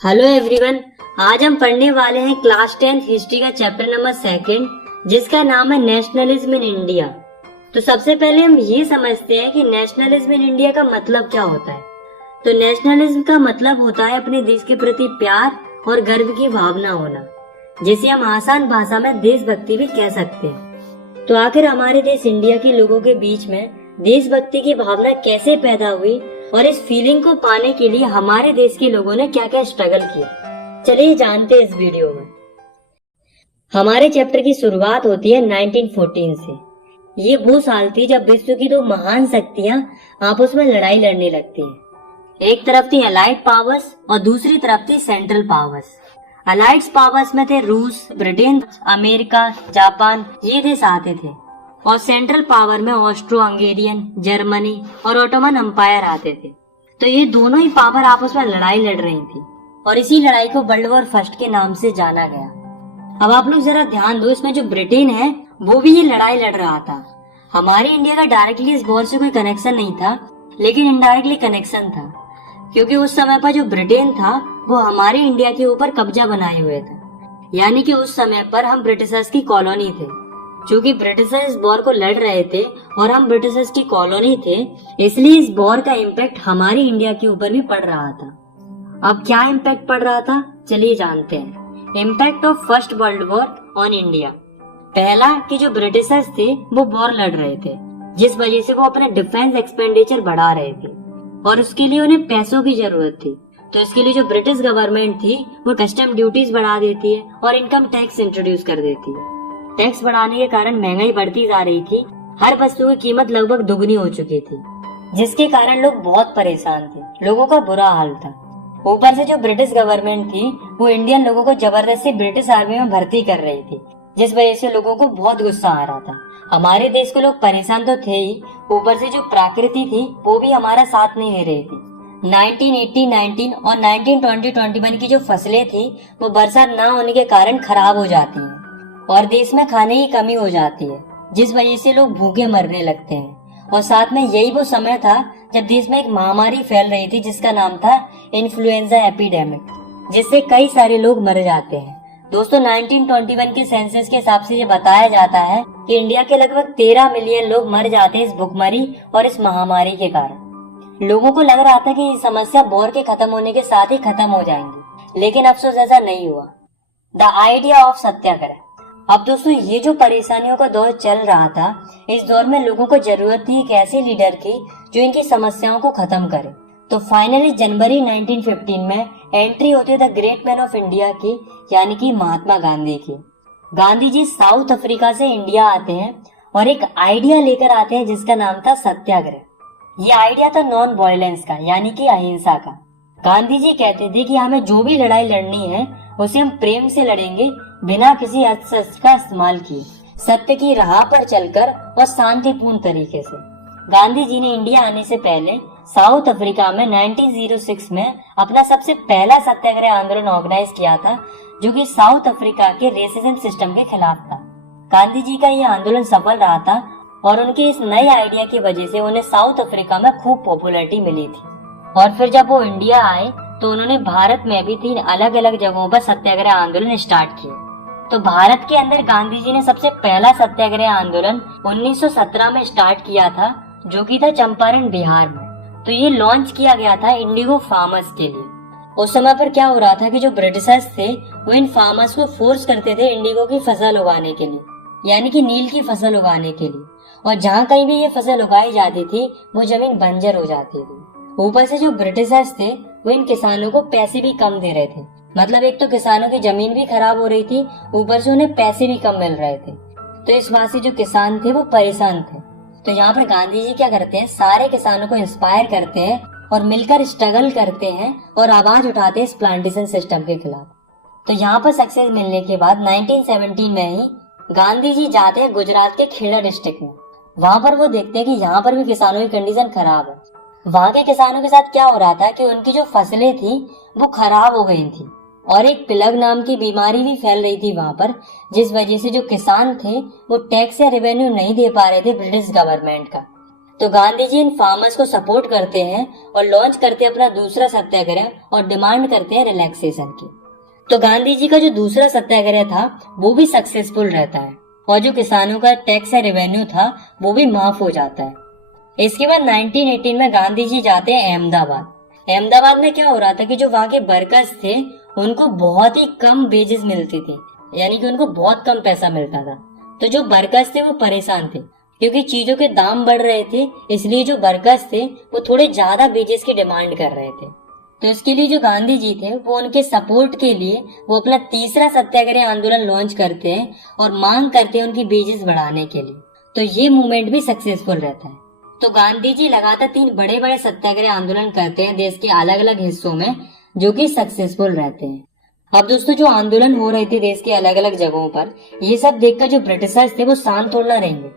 Hello everyone. आज हम पढ़ने वाले हैं क्लास 10 हिस्ट्री का चैप्टर नंबर 2 जिसका नाम है नेशनलिज्म इन इंडिया। तो सबसे पहले हम ये समझते हैं कि नेशनलिज्म इन इंडिया का मतलब क्या होता है। तो नेशनलिज्म का मतलब होता है अपने देश के प्रति प्यार और गर्व की भावना होना, जिसे हम आसान भाषा में देशभक्ति भी कह सकते हैं। तो आखिर हमारे देश इंडिया के लोगों के बीच में देशभक्ति की भावना कैसे पैदा हुई और इस फीलिंग को पाने के लिए हमारे देश के लोगों ने क्या क्या स्ट्रगल किया, चलिए जानते हैं इस वीडियो में। हमारे चैप्टर की शुरुआत होती है 1914 से। ये वो साल थी जब विश्व की दो महान शक्तियां आपस में लड़ाई लड़ने लगती हैं। एक तरफ थी अलाइड पावर्स और दूसरी तरफ थी सेंट्रल पावर्स। अलाइड पावर्स में थे रूस, ब्रिटेन, अमेरिका, जापान, ये देश आते थे। और सेंट्रल पावर में ऑस्ट्रो हंगेरियन, जर्मनी और ऑटोमन एम्पायर आते थे। तो ये दोनों ही पावर आपस में लड़ाई लड़ रही थी और इसी लड़ाई को वर्ल्ड वॉर फर्स्ट के नाम से जाना गया। अब आप लोग जरा ध्यान दो, इसमें जो ब्रिटेन है वो भी ये लड़ाई लड़ रहा था। हमारे इंडिया का डायरेक्टली इस वॉर से कोई कनेक्शन नहीं था, लेकिन इनडायरेक्टली कनेक्शन था, क्योंकि उस समय पर जो ब्रिटेन था वो हमारे इंडिया के ऊपर कब्जा बनाए हुए था। यानी कि उस समय पर हम ब्रिटिशर्स की कॉलोनी थे। चूंकि ब्रिटिशर्स इस वॉर को लड़ रहे थे और हम ब्रिटिशर्स की कॉलोनी थे, इसलिए इस वॉर का इम्पैक्ट हमारी इंडिया के ऊपर भी पड़ रहा था। अब क्या इम्पैक्ट पड़ रहा था, चलिए जानते हैं। Impact of first world war on India. पहला कि जो ब्रिटिशर्स थे वो वॉर लड़ रहे थे, जिस वजह से वो अपने डिफेंस एक्सपेंडिचर बढ़ा रहे थे और उसके लिए उन्हें पैसों की जरूरत थी। तो इसके लिए जो ब्रिटिश गवर्नमेंट थी वो कस्टम ड्यूटीज बढ़ा देती है और इनकम टैक्स इंट्रोड्यूस कर देती है। टैक्स बढ़ाने के कारण महंगाई बढ़ती जा रही थी। हर वस्तु की कीमत लगभग दुगनी हो चुकी थी, जिसके कारण लोग बहुत परेशान थे। लोगों का बुरा हाल था। ऊपर से जो ब्रिटिश गवर्नमेंट थी वो इंडियन लोगों को जबरदस्ती ब्रिटिश आर्मी में भर्ती कर रही थी, जिस वजह से लोगों को बहुत गुस्सा आ रहा था। हमारे देश के लोग परेशान तो थे ही, ऊपर से जो प्रकृति थी वो भी हमारा साथ नहीं दे रही थी। 1918, 19 और 1920-21 की जो फसलें थी वो बरसात न होने के कारण खराब हो जाती है और देश में खाने की कमी हो जाती है, जिस वजह से लोग भूखे मरने लगते हैं। और साथ में यही वो समय था जब देश में एक महामारी फैल रही थी जिसका नाम था इन्फ्लुएंजा एपिडेमिक, जिससे कई सारे लोग मर जाते हैं। दोस्तों 1921 के सेंसस के हिसाब से ये बताया जाता है कि इंडिया के लगभग 13 मिलियन लोग मर जाते हैं इस भुखमरी और इस महामारी के कारण। लोगों को लग रहा था कि ये समस्या वॉर के खत्म होने के साथ ही खत्म हो जाएंगी, लेकिन अफसोस ऐसा नहीं हुआ। द आइडिया ऑफ सत्याग्रह। अब दोस्तों ये जो परेशानियों का दौर चल रहा था, इस दौर में लोगों को जरूरत थी एक ऐसे लीडर की जो इनकी समस्याओं को खत्म करे। तो फाइनली जनवरी 1915 में एंट्री होती है the great man of India की, यानी कि महात्मा गांधी की। गांधी जी साउथ अफ्रीका से इंडिया आते हैं और एक आइडिया लेकर आते हैं जिसका नाम था सत्याग्रह। ये आइडिया था नॉन वायलेंस का, यानी कि अहिंसा का। गांधी जी कहते थे कि हमें जो भी लड़ाई लड़नी है उसे हम प्रेम से लड़ेंगे, बिना किसी अस्त्र का इस्तेमाल किए, सत्य की राह पर चलकर और शांतिपूर्ण तरीके से। गांधी जी ने इंडिया आने से पहले साउथ अफ्रीका में 1906 में अपना सबसे पहला सत्याग्रह आंदोलन ऑर्गेनाइज किया था, जो कि साउथ अफ्रीका के रेसिज्म सिस्टम के खिलाफ था। गांधी जी का यह आंदोलन सफल रहा था और उनके इस नए आइडिया की वजह से उन्हें साउथ अफ्रीका में खूब पॉपुलैरिटी मिली थी। और फिर जब वो इंडिया आए तो उन्होंने भारत में भी 3 अलग अलग जगहों पर सत्याग्रह आंदोलन स्टार्ट किए। तो भारत के अंदर गांधी जी ने सबसे पहला सत्याग्रह आंदोलन 1917 में स्टार्ट किया था, जो कि था चंपारण, बिहार में। तो ये लॉन्च किया गया था इंडिगो फार्मर्स के लिए। उस समय पर क्या हो रहा था कि जो ब्रिटिशर्स थे वो इन फार्मर्स को फोर्स करते थे इंडिगो की फसल उगाने के लिए, यानी कि नील की फसल उगाने के लिए। और जहाँ कहीं भी ये फसल उगाई जाती थी वो जमीन बंजर हो जाती थी। ऊपर से जो ब्रिटिशर्स थे वो इन किसानों को पैसे भी कम दे रहे थे। मतलब एक तो किसानों की जमीन भी खराब हो रही थी, ऊपर से उन्हें पैसे भी कम मिल रहे थे। तो इस बात से जो किसान थे वो परेशान थे। तो यहाँ पर गांधी जी क्या करते हैं, सारे किसानों को इंस्पायर करते हैं और मिलकर स्ट्रगल करते हैं और आवाज उठाते हैं इस प्लांटेशन सिस्टम के खिलाफ। तो यहाँ पर सक्सेस मिलने के बाद 1917 में ही गांधी जी जाते हैं गुजरात के खेड़ा डिस्ट्रिक्ट में। वहां पर वो देखते हैं कि यहाँ पर भी किसानों की कंडीशन खराब है। वहां के किसानों के साथ क्या हो रहा था कि उनकी जो फसलें थी वो खराब हो गई थी और एक प्लग नाम की बीमारी भी फैल रही थी वहां पर, जिस वजह से जो किसान थे वो टैक्स या रेवेन्यू नहीं दे पा रहे थे ब्रिटिश गवर्नमेंट का, तो गांधी जी इन फार्मर्स को सपोर्ट करते हैं और लॉन्च करते हैं अपना दूसरा सत्याग्रह और डिमांड करते हैं रिलैक्सेशन की। तो गांधी जी का जो दूसरा सत्याग्रह था वो भी सक्सेसफुल रहता है और जो किसानों का टैक्स या रेवेन्यू था वो भी माफ हो जाता है। इसके बाद 1918 में गांधी जी जाते हैं अहमदाबाद। अहमदाबाद में क्या हो रहा था कि जो वहाँ के वर्कर्स थे उनको बहुत ही कम वेजेस मिलती थी, यानी कि उनको बहुत कम पैसा मिलता था। तो जो वर्कर्स थे वो परेशान थे क्योंकि चीजों के दाम बढ़ रहे थे, इसलिए जो वर्कर्स थे वो थोड़े ज्यादा वेजेस की डिमांड कर रहे थे। तो इसके लिए जो गांधी जी थे वो उनके सपोर्ट के लिए वो अपना तीसरा सत्याग्रह आंदोलन लॉन्च करते हैं और मांग करते हैं उनकी वेजेस बढ़ाने के लिए। तो ये मूवमेंट भी सक्सेसफुल रहता है। तो गांधी जी लगातार 3 बड़े बड़े सत्याग्रह आंदोलन करते हैं देश के अलग अलग हिस्सों में, जो कि सक्सेसफुल रहते हैं। अब दोस्तों जो आंदोलन हो रहे थे देश के अलग अलग जगहों पर, ये सब देखकर जो ब्रिटिशर्स थे वो शांत थोड़ा रहेंगे।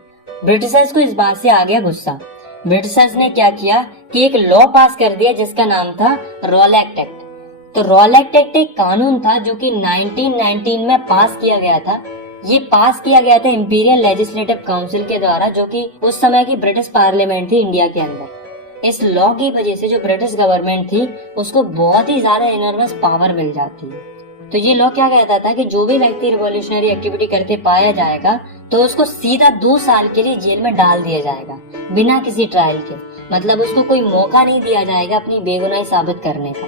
ब्रिटिशर्स को इस बात से आ गया गुस्सा। ब्रिटिशर्स ने क्या किया कि एक लॉ पास कर दिया जिसका नाम था रॉलेट एक्ट। तो रॉलेट एक्ट एक कानून था जो कि 1919 में पास किया गया था। ये पास किया गया था इंपीरियल लेजिस्लेटिव काउंसिल के द्वारा, जो कि उस समय की ब्रिटिश पार्लियामेंट थी इंडिया के अंदर। इस लॉ की वजह से जो ब्रिटिश गवर्नमेंट थी उसको बहुत ही ज्यादा इनॉर्मस पावर मिल जाती है। तो ये लॉ क्या कहता था कि जो भी व्यक्ति रिवॉल्यूशनरी एक्टिविटी करते पाया जाएगा तो उसको सीधा 2 साल के लिए जेल में डाल दिया जाएगा बिना किसी ट्रायल के। मतलब उसको कोई मौका नहीं दिया जाएगा अपनी बेगुनाही साबित करने का।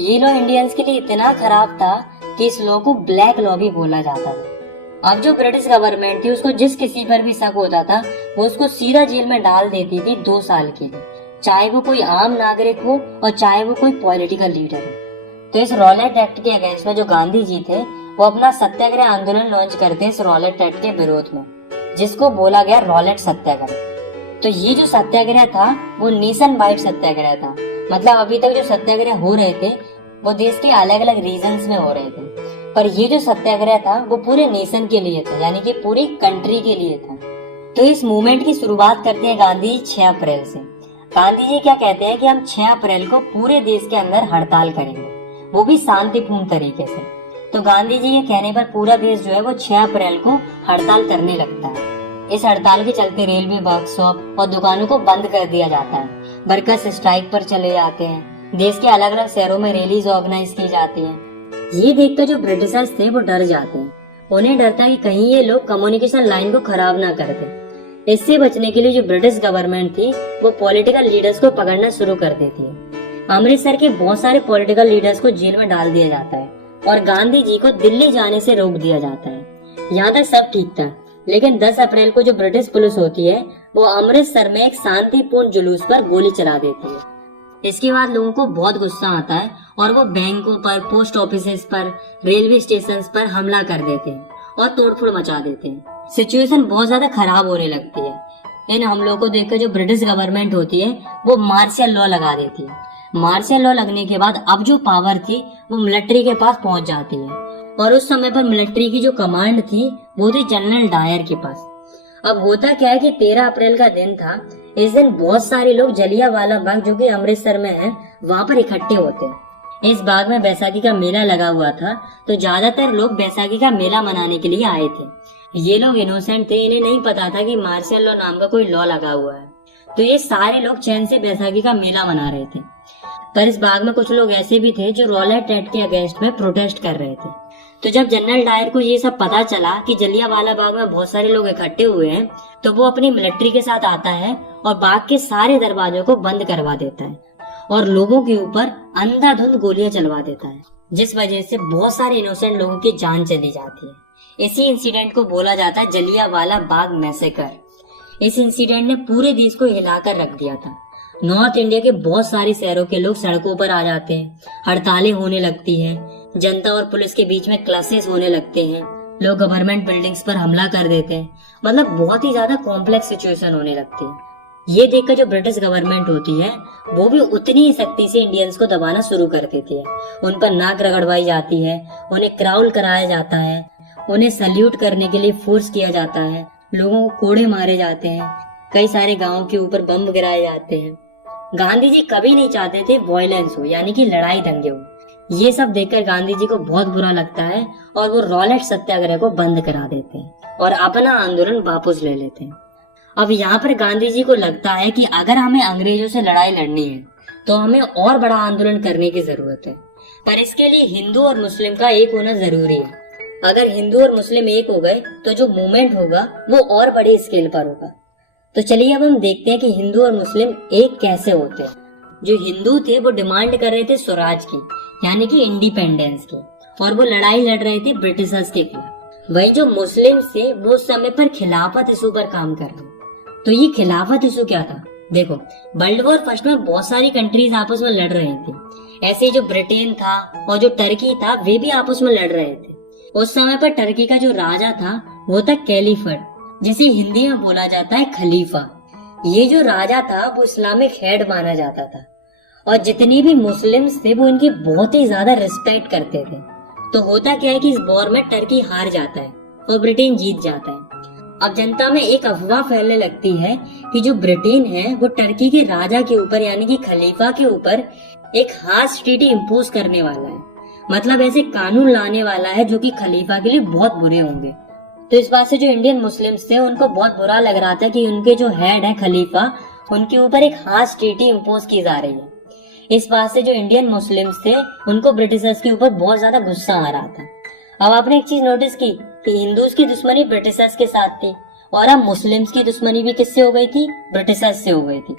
ये लॉ इंडियंस के लिए इतना खराब था कि इस लॉ को ब्लैक लॉ भी बोला जाता था। अब जो ब्रिटिश गवर्नमेंट थी उसको जिस किसी पर भी शक होता था वो उसको सीधा जेल में डाल देती थी 2 साल के लिए, चाहे वो कोई आम नागरिक हो और चाहे वो कोई पॉलिटिकल लीडर हो। तो इस रॉलेट एक्ट के अगेंस्ट में जो गांधी जी थे वो अपना सत्याग्रह आंदोलन लॉन्च करते हैं इस रॉलेट एक्ट के विरोध में, जिसको बोला गया रॉलेट सत्याग्रह। तो ये जो सत्याग्रह था वो नेशन वाइड सत्याग्रह था। मतलब अभी तक जो सत्याग्रह हो रहे थे वो देश के अलग अलग रीजन्स में हो रहे थे, पर ये जो सत्याग्रह था वो पूरे नेशन के लिए था, यानी कि पूरी कंट्री के लिए था। तो इस मूवमेंट की शुरुआत करते हैं गांधी 6 अप्रैल से। गांधी जी क्या कहते हैं कि हम 6 अप्रैल को पूरे देश के अंदर हड़ताल करेंगे, वो भी शांतिपूर्ण तरीके से। तो गांधी जी के कहने पर पूरा देश जो है वो 6 अप्रैल को हड़ताल करने लगता है। इस हड़ताल के चलते रेलवे, वर्कशॉप और दुकानों को बंद कर दिया जाता है। वर्कर्स स्ट्राइक पर चले जाते हैं। देश के अलग अलग शहरों में रैलीज ऑर्गेनाइज की जाती हैं। ये देखकर जो ब्रिटिशर्स थे वो डर जाते हैं। उन्हें डर था कि कहीं ये लोग कम्युनिकेशन लाइन को खराब ना कर दे। इससे बचने के लिए जो ब्रिटिश गवर्नमेंट थी वो पॉलिटिकल लीडर्स को पकड़ना शुरू कर देती है। अमृतसर के बहुत सारे पॉलिटिकल लीडर्स को जेल में डाल दिया जाता है और गांधी जी को दिल्ली जाने से रोक दिया जाता है। यहाँ तक सब ठीक था, लेकिन 10 अप्रैल को जो ब्रिटिश पुलिस होती है वो अमृतसर में एक शांतिपूर्ण जुलूस पर गोली चला देती है। इसके बाद लोगों को बहुत गुस्सा आता है और वो बैंकों पर, पोस्ट ऑफिसेस पर, रेलवे स्टेशन पर हमला कर देते हैं और तोड़फोड़ मचा देते हैं। सिचुएशन बहुत ज्यादा खराब होने लगती है। इन हमलों को देखकर जो ब्रिटिश गवर्नमेंट होती है वो मार्शल लॉ लगा देती है। मार्शल लॉ लगने के बाद अब जो पावर थी वो मिलिट्री के पास पहुंच जाती है और उस समय पर मिलिट्री की जो कमांड थी वो थी जनरल डायर के पास। अब होता क्या है कि 13 अप्रैल का दिन था। इस दिन बहुत सारे लोग जलियांवाला बाग, जो कि अमृतसर में है, वहाँ पर इकट्ठे होते हैं। इस बाग में बैसाखी का मेला लगा हुआ था, तो ज्यादातर लोग बैसाखी का मेला मनाने के लिए आए थे। ये लोग इनोसेंट थे, इन्हें नहीं पता था कि मार्शल लॉ नाम का कोई लॉ लगा हुआ है। तो ये सारे लोग चैन से बैसाखी का मेला मना रहे थे। पर इस बाग में कुछ लोग ऐसे भी थे जो रॉलेट एक्ट के अगेंस्ट में प्रोटेस्ट कर रहे थे। तो जब जनरल डायर को ये सब पता चला कि जलियांवाला बाग में बहुत सारे लोग इकट्ठे हुए हैं, तो वो अपनी मिलिट्री के साथ आता है और बाग के सारे दरवाजों को बंद करवा देता है और लोगों के ऊपर अंधाधुंध गोलियां चलवा देता है, जिस वजह से बहुत सारे इनोसेंट लोगों की जान चली जाती है। इसी इंसिडेंट को बोला जाता है जलियांवाला बाग मैसेकर। इस इंसिडेंट ने पूरे देश को हिलाकर रख दिया था। नॉर्थ इंडिया के बहुत सारे शहरों के लोग सड़कों पर आ जाते हैं, हड़तालें होने लगती हैं, जनता और पुलिस के बीच में क्लैशेस होने लगते हैं, लोग गवर्नमेंट बिल्डिंग्स पर हमला कर देते हैं। मतलब बहुत ही ज्यादा कॉम्प्लेक्स सिचुएशन होने लगती है। ये देखकर जो ब्रिटिश गवर्नमेंट होती है वो भी उतनी ही सख्ती से इंडियंस को दबाना शुरू कर देती है। उन पर नाक रगड़वाई जाती है, उन्हें क्राउल कराया जाता है, उन्हें सल्यूट करने के लिए फोर्स किया जाता है, लोगों को कोड़े मारे जाते हैं, कई सारे गाँव के ऊपर बम गिराए जाते हैं। गांधी जी कभी नहीं चाहते थे वायलेंस हो, यानी कि लड़ाई दंगे हो। ये सब देखकर गांधी जी को बहुत बुरा लगता है और वो रॉलेट सत्याग्रह को बंद करा देते हैं और अपना आंदोलन वापस ले लेते हैं। अब यहाँ पर गांधी जी को लगता है कि अगर हमें अंग्रेजों से लड़ाई लड़नी है तो हमें और बड़ा आंदोलन करने की जरूरत है, पर इसके लिए हिंदू और मुस्लिम का एक होना जरूरी है। अगर हिंदू और मुस्लिम एक हो गए तो जो मूवमेंट होगा वो और बड़े स्केल पर होगा। तो चलिए अब हम देखते हैं कि हिंदू और मुस्लिम एक कैसे होते हैं। जो हिंदू थे वो डिमांड कर रहे थे स्वराज की, यानी कि इंडिपेंडेंस की, और वो लड़ाई लड़ रहे थे ब्रिटिशर्स के खिलाफ। वही जो मुस्लिम थे वो उस समय पर खिलाफत इशू पर काम कर रहे। तो ये खिलाफत इशू क्या था? देखो, वर्ल्ड वॉर फर्स्ट में बहुत सारी कंट्रीज आपस में लड़ रही थी। ऐसे जो ब्रिटेन था और जो टर्की था वे भी आपस में लड़ रहे थे। उस समय पर टर्की का जो राजा था वो था कैलिफट, जिसे हिंदी में बोला जाता है खलीफा। ये जो राजा था वो इस्लामिक हेड माना जाता था और जितने भी मुस्लिम्स थे वो इनकी बहुत ही ज्यादा रिस्पेक्ट करते थे। तो होता क्या है कि इस वॉर में टर्की हार जाता है और ब्रिटेन जीत जाता है। अब जनता में एक अफवाह फैलने लगती है कि जो ब्रिटेन है वो टर्की के राजा के ऊपर यानी कि खलीफा के ऊपर एक हार्श ट्रीटी इम्पोज करने वाला है, मतलब ऐसे कानून लाने वाला है जो कि खलीफा के लिए बहुत बुरे होंगे। तो इस बात से जो इंडियन मुस्लिम्स थे उनको बहुत बुरा लग रहा था कि उनके जो हेड है खलीफा, उनके ऊपर एक हार्श ट्रीटी इम्पोज की जा रही है। इस बात से जो इंडियन मुस्लिम्स थे उनको ब्रिटिशर्स के ऊपर बहुत ज्यादा गुस्सा आ रहा था। अब आपने एक चीज नोटिस की कि हिंदूज की दुश्मनी ब्रिटिशर्स के साथ थी और अब मुस्लिम्स की दुश्मनी भी किससे हो गई थी? ब्रिटिशर्स से हो गई थी।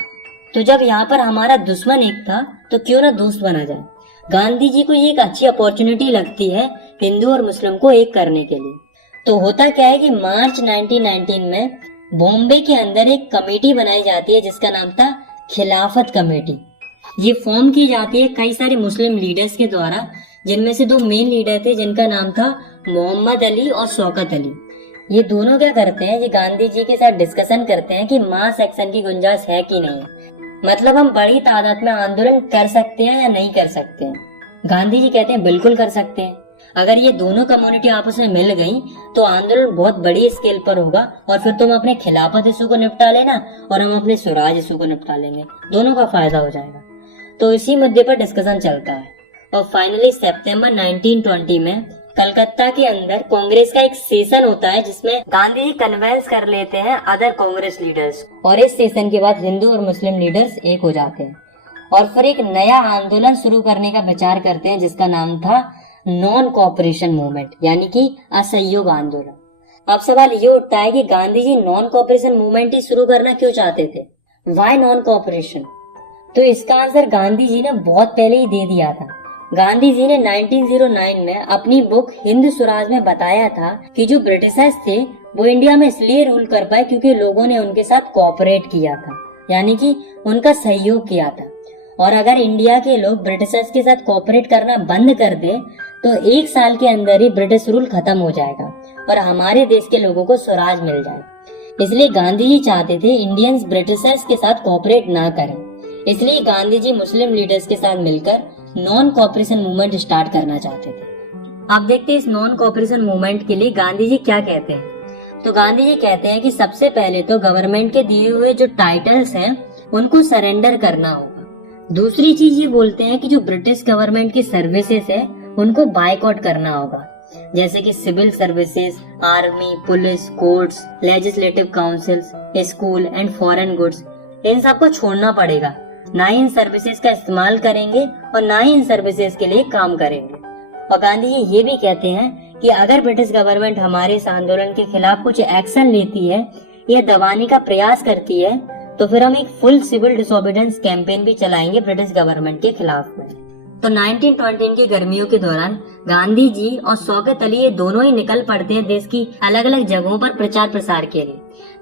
तो जब यहाँ पर हमारा दुश्मन एक था तो क्यों ना दोस्त बना जाए। गांधी जी को ये एक अच्छी अपॉर्चुनिटी लगती है हिंदू और मुस्लिम को एक करने के लिए। तो होता क्या है कि मार्च 1919 में बॉम्बे के अंदर एक कमेटी बनाई जाती है जिसका नाम था खिलाफत कमेटी। ये फॉर्म की जाती है कई सारे मुस्लिम लीडर्स के द्वारा, जिनमें से दो मेन लीडर थे जिनका नाम था मोहम्मद अली और शौकत अली। ये दोनों क्या करते हैं, ये गांधी जी के साथ डिस्कशन करते हैं कि मास एक्शन की गुंजाइश है कि नहीं, मतलब हम बड़ी तादाद में आंदोलन कर सकते हैं या नहीं कर सकते हैं। गांधी जी कहते हैं बिल्कुल कर सकते हैं। अगर ये दोनों कम्युनिटी आपस में मिल गई तो आंदोलन बहुत बड़ी स्केल पर होगा और फिर तुम अपने खिलाफत इशू को निपटा लेना और हम अपने स्वराज इशू को निपटा लेंगे, दोनों का फायदा हो जाएगा। तो इसी मुद्दे पर डिस्कशन चलता है और फाइनली सितंबर 1920 में कलकत्ता के अंदर कांग्रेस का एक सेशन होता है जिसमें गांधी जी कन्वेंस कर लेते हैं अदर कांग्रेस लीडर्स, और इस सेशन के बाद हिंदू और मुस्लिम लीडर्स एक हो जाते हैं और फिर एक नया आंदोलन शुरू करने का विचार करते हैं जिसका नाम था नॉन कोऑपरेशन मूवमेंट, यानी कि असहयोग आंदोलन। अब सवाल ये उठता है कि Gandhi ji non cooperation movement ही शुरू करना क्यों चाहते थे? Why non cooperation? तो इसका आंसर गांधी जी ने बहुत पहले ही दे दिया था। गांधी जी ने 1909 में अपनी बुक हिंद स्वराज में बताया था कि जो ब्रिटिशर्स थे वो इंडिया में इसलिए रूल कर पाए क्योंकि लोगों ने उनके साथ कोऑपरेट किया था, यानी कि उनका सहयोग किया था। और अगर इंडिया के लोग ब्रिटिशर्स के साथ कोऑपरेट करना बंद कर दे तो 1 साल के अंदर ही ब्रिटिश रूल खत्म हो जाएगा और हमारे देश के लोगों को स्वराज मिल जाए। इसलिए गांधी जी चाहते थे इंडियंस ब्रिटिशर्स के साथ कोऑपरेट ना करें। इसलिए गांधी जी मुस्लिम लीडर्स के साथ मिलकर नॉन कोऑपरेशन मूवमेंट स्टार्ट करना चाहते थे। अब देखते हैं इस नॉन कोऑपरेशन मूवमेंट के लिए गांधी जी क्या कहते हैं। तो गांधी जी कहते हैं कि सबसे पहले तो गवर्नमेंट के दिए हुए जो टाइटल्स हैं उनको सरेंडर करना होगा। दूसरी चीज ये बोलते हैं कि जो ब्रिटिश गवर्नमेंट की सर्विसेज है उनको बायकॉट करना होगा, जैसे कि civil services, army, police, courts, legislative councils, school and foreign goods, इन सबको छोड़ना पड़ेगा। ना ही इन सर्विसेज का इस्तेमाल करेंगे और ना ही इन सर्विसेज के लिए काम करेंगे। और गांधी जी ये भी कहते हैं कि अगर ब्रिटिश गवर्नमेंट हमारे इस आंदोलन के खिलाफ कुछ एक्शन लेती है या दबाने का प्रयास करती है तो फिर हम एक फुल सिविल डिसोबीडियंस कैंपेन भी चलाएंगे ब्रिटिश गवर्नमेंट के खिलाफ में। तो 1920 की गर्मियों के दौरान गांधी जी और शौकत अली ये दोनों ही निकल पड़ते हैं देश की अलग अलग जगहों पर प्रचार प्रसार के लिए,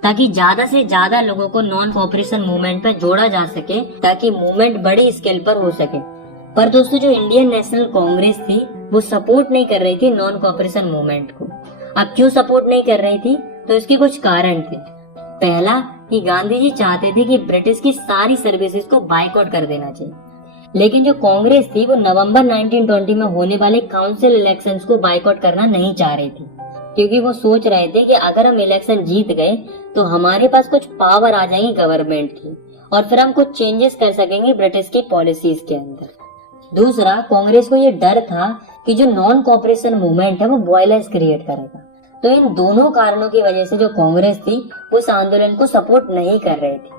ताकि ज्यादा से ज्यादा लोगों को नॉन कोऑपरेशन मूवमेंट पर जोड़ा जा सके, ताकि मूवमेंट बड़ी स्केल पर हो सके। पर दोस्तों जो इंडियन नेशनल कांग्रेस थी वो सपोर्ट नहीं कर रही थी नॉन कोऑपरेशन मूवमेंट को। अब क्यों सपोर्ट नहीं कर रही थी? तो इसके कुछ कारण थे। पहला कि गांधी जी चाहते थे कि ब्रिटिश की सारी सर्विसेज को बायकॉट कर देना चाहिए, लेकिन जो कांग्रेस थी वो नवंबर 1920 में होने वाले काउंसिल इलेक्शंस को बायकॉट करना नहीं चाह रही थी, क्योंकि वो सोच रहे थे कि अगर हम इलेक्शन जीत गए तो हमारे पास कुछ पावर आ जाएगी गवर्नमेंट की और फिर हम कुछ चेंजेस कर सकेंगे ब्रिटिश की पॉलिसीज के अंदर। दूसरा, कांग्रेस को ये डर था कि जो नॉन कोऑपरेशन मूवमेंट है वो वायलेंस क्रिएट करेगा, तो इन दोनों कारणों की वजह से जो कांग्रेस थी वो इस आंदोलन को सपोर्ट नहीं कर रही थी।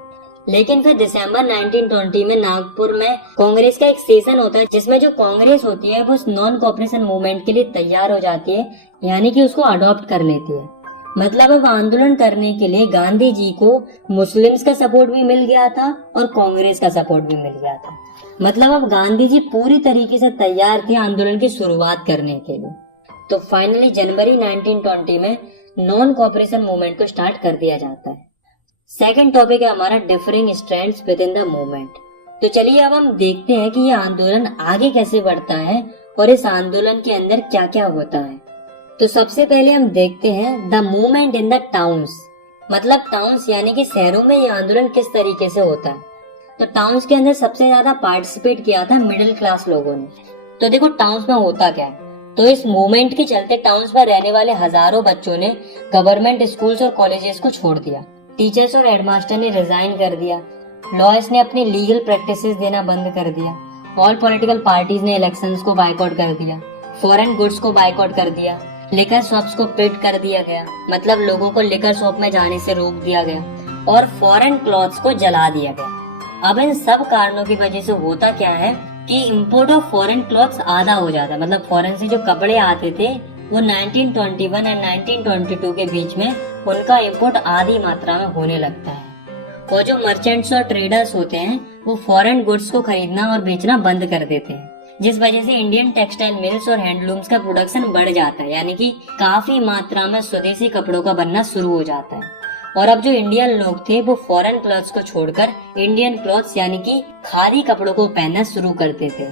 लेकिन फिर दिसंबर 1920 में नागपुर में कांग्रेस का एक सेशन होता है जिसमें जो कांग्रेस होती है वो इस नॉन कोऑपरेशन मूवमेंट के लिए तैयार हो जाती है, यानी कि उसको अडॉप्ट कर लेती है। मतलब अब आंदोलन करने के लिए गांधी जी को मुस्लिम्स का सपोर्ट भी मिल गया था और कांग्रेस का सपोर्ट भी मिल गया था। मतलब अब गांधी जी पूरी तरीके से तैयार थे आंदोलन की शुरुआत करने के लिए। तो फाइनली जनवरी 1920 में नॉन कोऑपरेशन मूवमेंट को स्टार्ट कर दिया जाता है। सेकंड टॉपिक है हमारा differing strands with in the movement. तो चलिए अब हम देखते हैं कि ये आंदोलन आगे कैसे बढ़ता है और इस आंदोलन के अंदर क्या क्या होता है। तो सबसे पहले हम देखते हैं the movement in the towns. मतलब टाउन्स यानी कि शहरों में ये आंदोलन किस तरीके से होता है। तो टाउन्स के अंदर सबसे ज्यादा पार्टिसिपेट किया था मिडिल क्लास लोगों ने। तो देखो टाउन्स में होता क्या है, तो इस मूवमेंट के चलते टाउन्स में रहने वाले हजारों बच्चों ने गवर्नमेंट स्कूल्स और कॉलेजेस को छोड़ दिया। टीचर्स और हेडमास्टर ने रिजाइन कर दिया। लॉयर्स ने अपनी लीगल प्रैक्टिसेस देना बंद कर दिया। ऑल पॉलिटिकल पार्टीज ने इलेक्शंस को बाइकआउट कर दिया। फॉरेन गुड्स को बाइकआउट कर दिया। लिकर शॉप्स को पिट कर दिया गया, मतलब लोगों को लिकर शॉप में जाने से रोक दिया गया। और फॉरेन क्लॉथ्स को जला दिया गया। अब इन सब कारणों की वजह से होता क्या है कि इंपोर्ट ऑफ फॉरेन क्लॉथ्स आधा हो जाता है। मतलब फॉरेन से जो कपड़े आते थे वो 1921 और 1922 के बीच में उनका इंपोर्ट आधी मात्रा में होने लगता है। और जो मर्चेंट्स और ट्रेडर्स होते हैं वो फॉरेन गुड्स को खरीदना और बेचना बंद कर देते हैं, जिस वजह से इंडियन टेक्सटाइल मिल्स और हैंडलूम्स का प्रोडक्शन बढ़ जाता है, यानी कि काफी मात्रा में स्वदेशी कपड़ों का बनना शुरू हो जाता है। और अब जो इंडियन लोग थे वो फॉरेन क्लॉथ्स को छोड़कर इंडियन क्लॉथ्स यानी कि खादी कपड़ों को पहनना शुरू करते थे।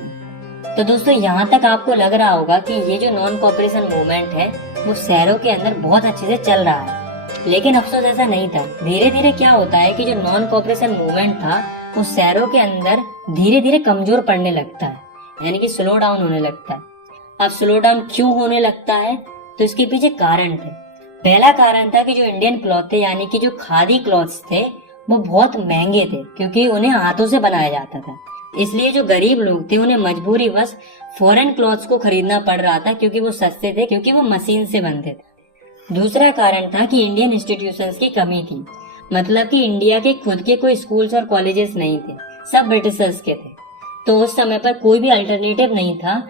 तो दोस्तों यहाँ तक आपको लग रहा होगा कि ये जो नॉन कोऑपरेशन मूवमेंट है वो शहरों के अंदर बहुत अच्छे से चल रहा है, लेकिन अफसोस ऐसा नहीं था। धीरे धीरे क्या होता है कि जो नॉन कोऑपरेशन मूवमेंट था वो शहरों के अंदर धीरे धीरे कमजोर पड़ने लगता है, यानी कि स्लो डाउन होने लगता है। अब स्लो डाउन क्यों होने लगता है, तो इसके पीछे कारण थे। पहला कारण था कि जो इंडियन क्लॉथ थे यानी कि जो खादी क्लॉथ्स थे वो बहुत महंगे थे, क्योंकि उन्हें हाथों से बनाया जाता था। इसलिए जो गरीब लोग थे उन्हें मजबूरी बस फॉरेन क्लॉथ्स को खरीदना पड़ रहा था, क्योंकि वो सस्ते थे, क्योंकि वो मशीन से बनते थे। दूसरा कारण था कि इंडियन इंस्टीट्यूशंस की कमी थी। मतलब कि इंडिया के खुद के कोई स्कूल्स और कॉलेजेस नहीं थे, सब ब्रिटिशर्स के थे। तो उस समय पर कोई भी अल्टरनेटिव नहीं था,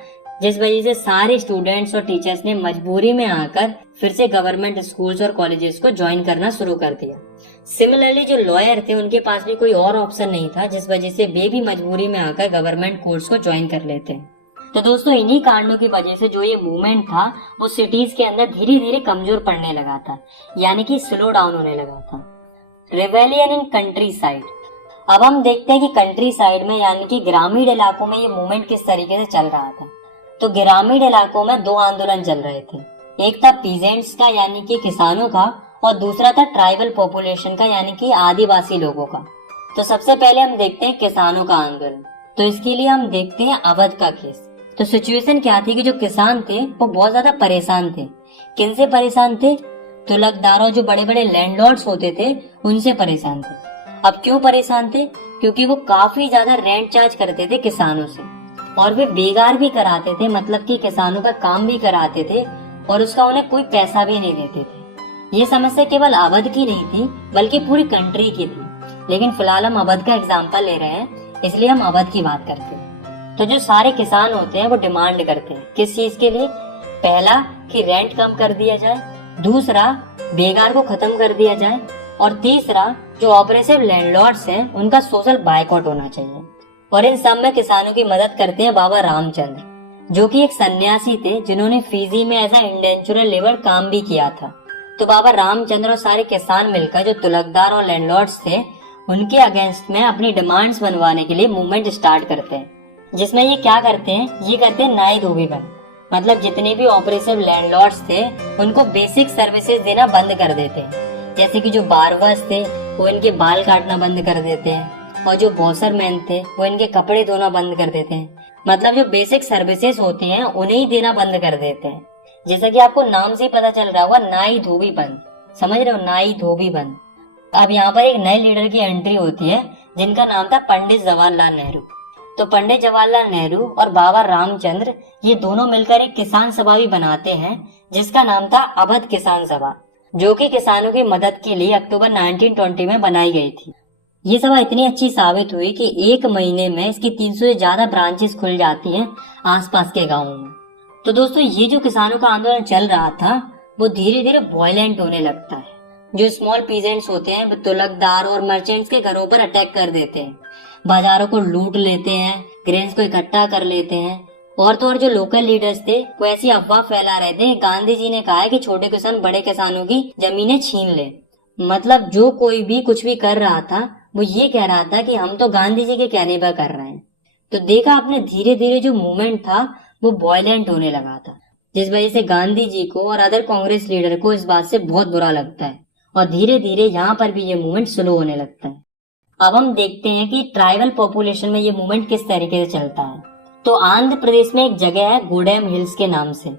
जिस वजह से सारे स्टूडेंट्स और टीचर्स ने मजबूरी में आकर फिर से गवर्नमेंट स्कूल्स और कॉलेजेस को ज्वाइन करना शुरू कर दिया। सिमिलरली जो लॉयर थे उनके पास भी कोई और ऑप्शन नहीं था, जिस वजह से वे भी मजबूरी में आकर गवर्नमेंट कोर्स को ज्वाइन कर लेते हैं। तो दोस्तों इन्हीं कारणों की वजह से जो ये मूवमेंट था वो सिटीज के अंदर धीरे धीरे कमजोर पड़ने लगा था, यानी कि स्लो डाउन होने लगा था। Rebellion in country side. अब हम देखते हैं कि कंट्री साइड में यानी कि ग्रामीण इलाकों में ये मूवमेंट किस तरीके से चल रहा था। तो ग्रामीण इलाकों में दो आंदोलन चल रहे थे। एक था पीजेंट्स का यानी कि किसानों का, और दूसरा था ट्राइबल पॉपुलेशन का यानी कि आदिवासी लोगों का। तो सबसे पहले हम देखते हैं किसानों का आंदोलन। तो इसके लिए हम देखते हैं अवध का केस। तो सिचुएशन क्या थी कि जो किसान थे वो बहुत ज्यादा परेशान थे। किन से परेशान थे? तुलकदारों, जो बड़े बड़े लैंडलॉर्ड्स होते थे उनसे परेशान थे। अब क्यों परेशान थे? क्योंकि वो काफी ज्यादा रेंट चार्ज करते थे किसानों से, और वे बेगार भी कराते थे, मतलब कि किसानों का काम भी कराते थे और उसका उन्हें कोई पैसा भी नहीं देते थे। ये समस्या केवल अवध की नहीं थी बल्कि पूरी कंट्री की थी, लेकिन फिलहाल हम अवध का एग्जाम्पल ले रहे हैं इसलिए हम अवध की बात करते हैं। तो जो सारे किसान होते हैं वो डिमांड करते हैं किस चीज के लिए? पहला कि रेंट कम कर दिया जाए, दूसरा बेगार को खत्म कर दिया जाए, और तीसरा जो ऑपरेसिव लैंडलॉर्ड्स हैं उनका सोशल बायकॉट होना चाहिए। और इन सब में किसानों की मदद करते हैं बाबा रामचंद्र, जो कि एक सन्यासी थे जिन्होंने फिजी में एज अ इंडेंचुरल लेबर काम भी किया था। तो बाबा रामचंद्र और सारे किसान मिलकर जो तुलकदार और लैंडलॉर्ड्स थे उनके अगेंस्ट में अपनी डिमांड्स बनवाने के लिए मूवमेंट स्टार्ट करते हैं, जिसमें ये क्या करते हैं? ये करते हैं नाई धोबी बंद। मतलब जितने भी ऑपरेसिव लैंडलॉर्ड्स थे उनको बेसिक सर्विसेज देना बंद कर देते हैं, जैसे कि जो बार्बर्स थे वो इनके बाल काटना बंद कर देते हैं, और जो वॉशरमैन थे वो इनके कपड़े धोना बंद कर देते हैं। मतलब जो बेसिक सर्विसेज होती हैं उन्हें ही देना बंद कर देते हैं। जैसा कि आपको नाम से ही पता चल रहा होगा, नाई धोबी बंद। समझ रहे हो? नाई धोबी बंद। अब यहाँ पर एक नए लीडर की एंट्री होती है जिनका नाम था पंडित जवाहरलाल नेहरू। तो पंडित जवाहरलाल नेहरू और बाबा रामचंद्र ये दोनों मिलकर एक किसान सभा भी बनाते हैं जिसका नाम था अवध किसान सभा, जो कि किसानों की मदद के लिए अक्टूबर 1920 में बनाई गई थी। ये सभा इतनी अच्छी साबित हुई कि एक महीने में इसकी 300 से ज्यादा ब्रांचेस खुल जाती हैं आसपास के गांवों में। तो दोस्तों ये जो किसानों का आंदोलन चल रहा था वो धीरे धीरे वॉयलेंट होने लगता है। जो स्मॉल पीजेंट्स होते हैं वो तुलकदार और मर्चेंट्स के घरों पर अटैक कर देते हैं, बाजारों को लूट लेते हैं, ग्रेन्स को इकट्ठा कर लेते हैं। और तो और जो लोकल लीडर्स थे वो ऐसी अफवाह फैला रहे थे, गांधी जी ने कहा है कि छोटे किसान बड़े किसानों की जमीनें छीन ले। मतलब जो कोई भी कुछ भी कर रहा था वो ये कह रहा था कि हम तो गांधी जी के कहने पर कर रहे हैं। तो देखा आपने, धीरे धीरे जो मूवमेंट था वो वॉयलेंट होने लगा था, जिस वजह से गांधी जी को और अदर कांग्रेस लीडर को इस बात से बहुत बुरा लगता है और धीरे धीरे यहाँ पर भी ये मूवमेंट स्लो होने लगता है। अब हम देखते हैं कि ट्राइबल पॉपुलेशन में ये मूवमेंट किस तरीके से चलता है। तो आंध्र प्रदेश में एक जगह है गूडेम हिल्स के नाम से।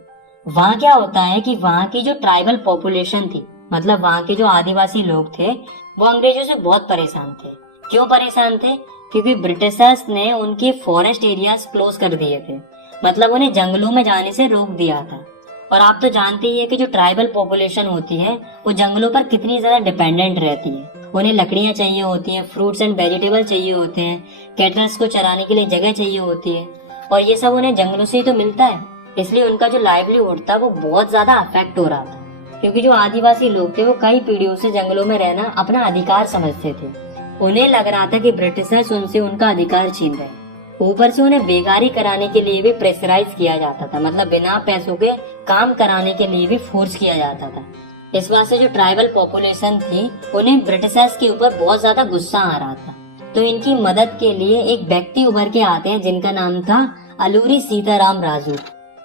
वहाँ क्या होता है कि वहाँ की जो ट्राइबल पॉपुलेशन थी, मतलब वहाँ के जो आदिवासी लोग थे, वो अंग्रेजों से बहुत परेशान थे। क्यों परेशान थे? क्योंकि ब्रिटिशर्स ने उनके फॉरेस्ट एरियाज क्लोज कर दिए थे, मतलब उन्हें जंगलों में जाने से रोक दिया था। और आप तो जानते ही है कि जो ट्राइबल पॉपुलेशन होती है वो जंगलों पर कितनी ज्यादा डिपेंडेंट रहती है। उन्हें लकड़ियां चाहिए होती हैं, फ्रूट्स एंड वेजिटेबल चाहिए होते हैं, कैटल्स को चराने के लिए जगह चाहिए होती है, और ये सब उन्हें जंगलों से ही तो मिलता है। इसलिए उनका जो लाइवलीहुड था वो बहुत ज्यादा अफेक्ट हो रहा था, क्योंकि जो आदिवासी लोग थे वो कई पीढ़ियों से जंगलों में रहना अपना अधिकार समझते थे। उन्हें लग रहा था कि ब्रिटिशर्स उनसे उनका अधिकार छीन रहे। ऊपर से उन्हें बेगारी कराने के लिए भी प्रेशराइज किया जाता था, मतलब बिना पैसों के काम कराने के लिए भी फोर्स किया जाता था। इस बात से जो ट्राइबल पॉपुलेशन थी उन्हें ब्रिटिशर्स के ऊपर बहुत ज्यादा गुस्सा आ रहा था। तो इनकी मदद के लिए एक व्यक्ति उभर के आते हैं जिनका नाम था अलूरी सीताराम राजू।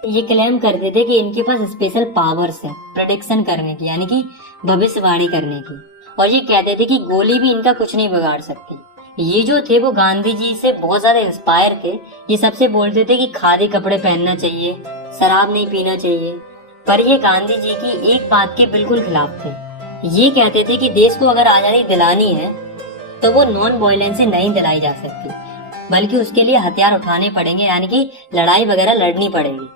ये क्लेम करते थे कि इनके पास स्पेशल पावर्स है प्रेडिक्शन करने की, यानी कि भविष्यवाणी करने की, और ये कहते थे कि गोली भी इनका कुछ नहीं बिगाड़ सकती। ये जो थे वो गांधी जी से बहुत ज्यादा इंस्पायर थे। ये सबसे बोलते थे कि खादी कपड़े पहनना चाहिए, शराब नहीं पीना चाहिए, पर ये गांधी जी की एक बात के बिल्कुल खिलाफ थे। ये कहते थे कि देश को अगर आजादी दिलानी है तो वो नॉन वायलेंस से नहीं दिलाई जा सकती, बल्कि उसके लिए हथियार उठाने पड़ेंगे, यानी कि लड़ाई वगैरह लड़नी पड़ेगी।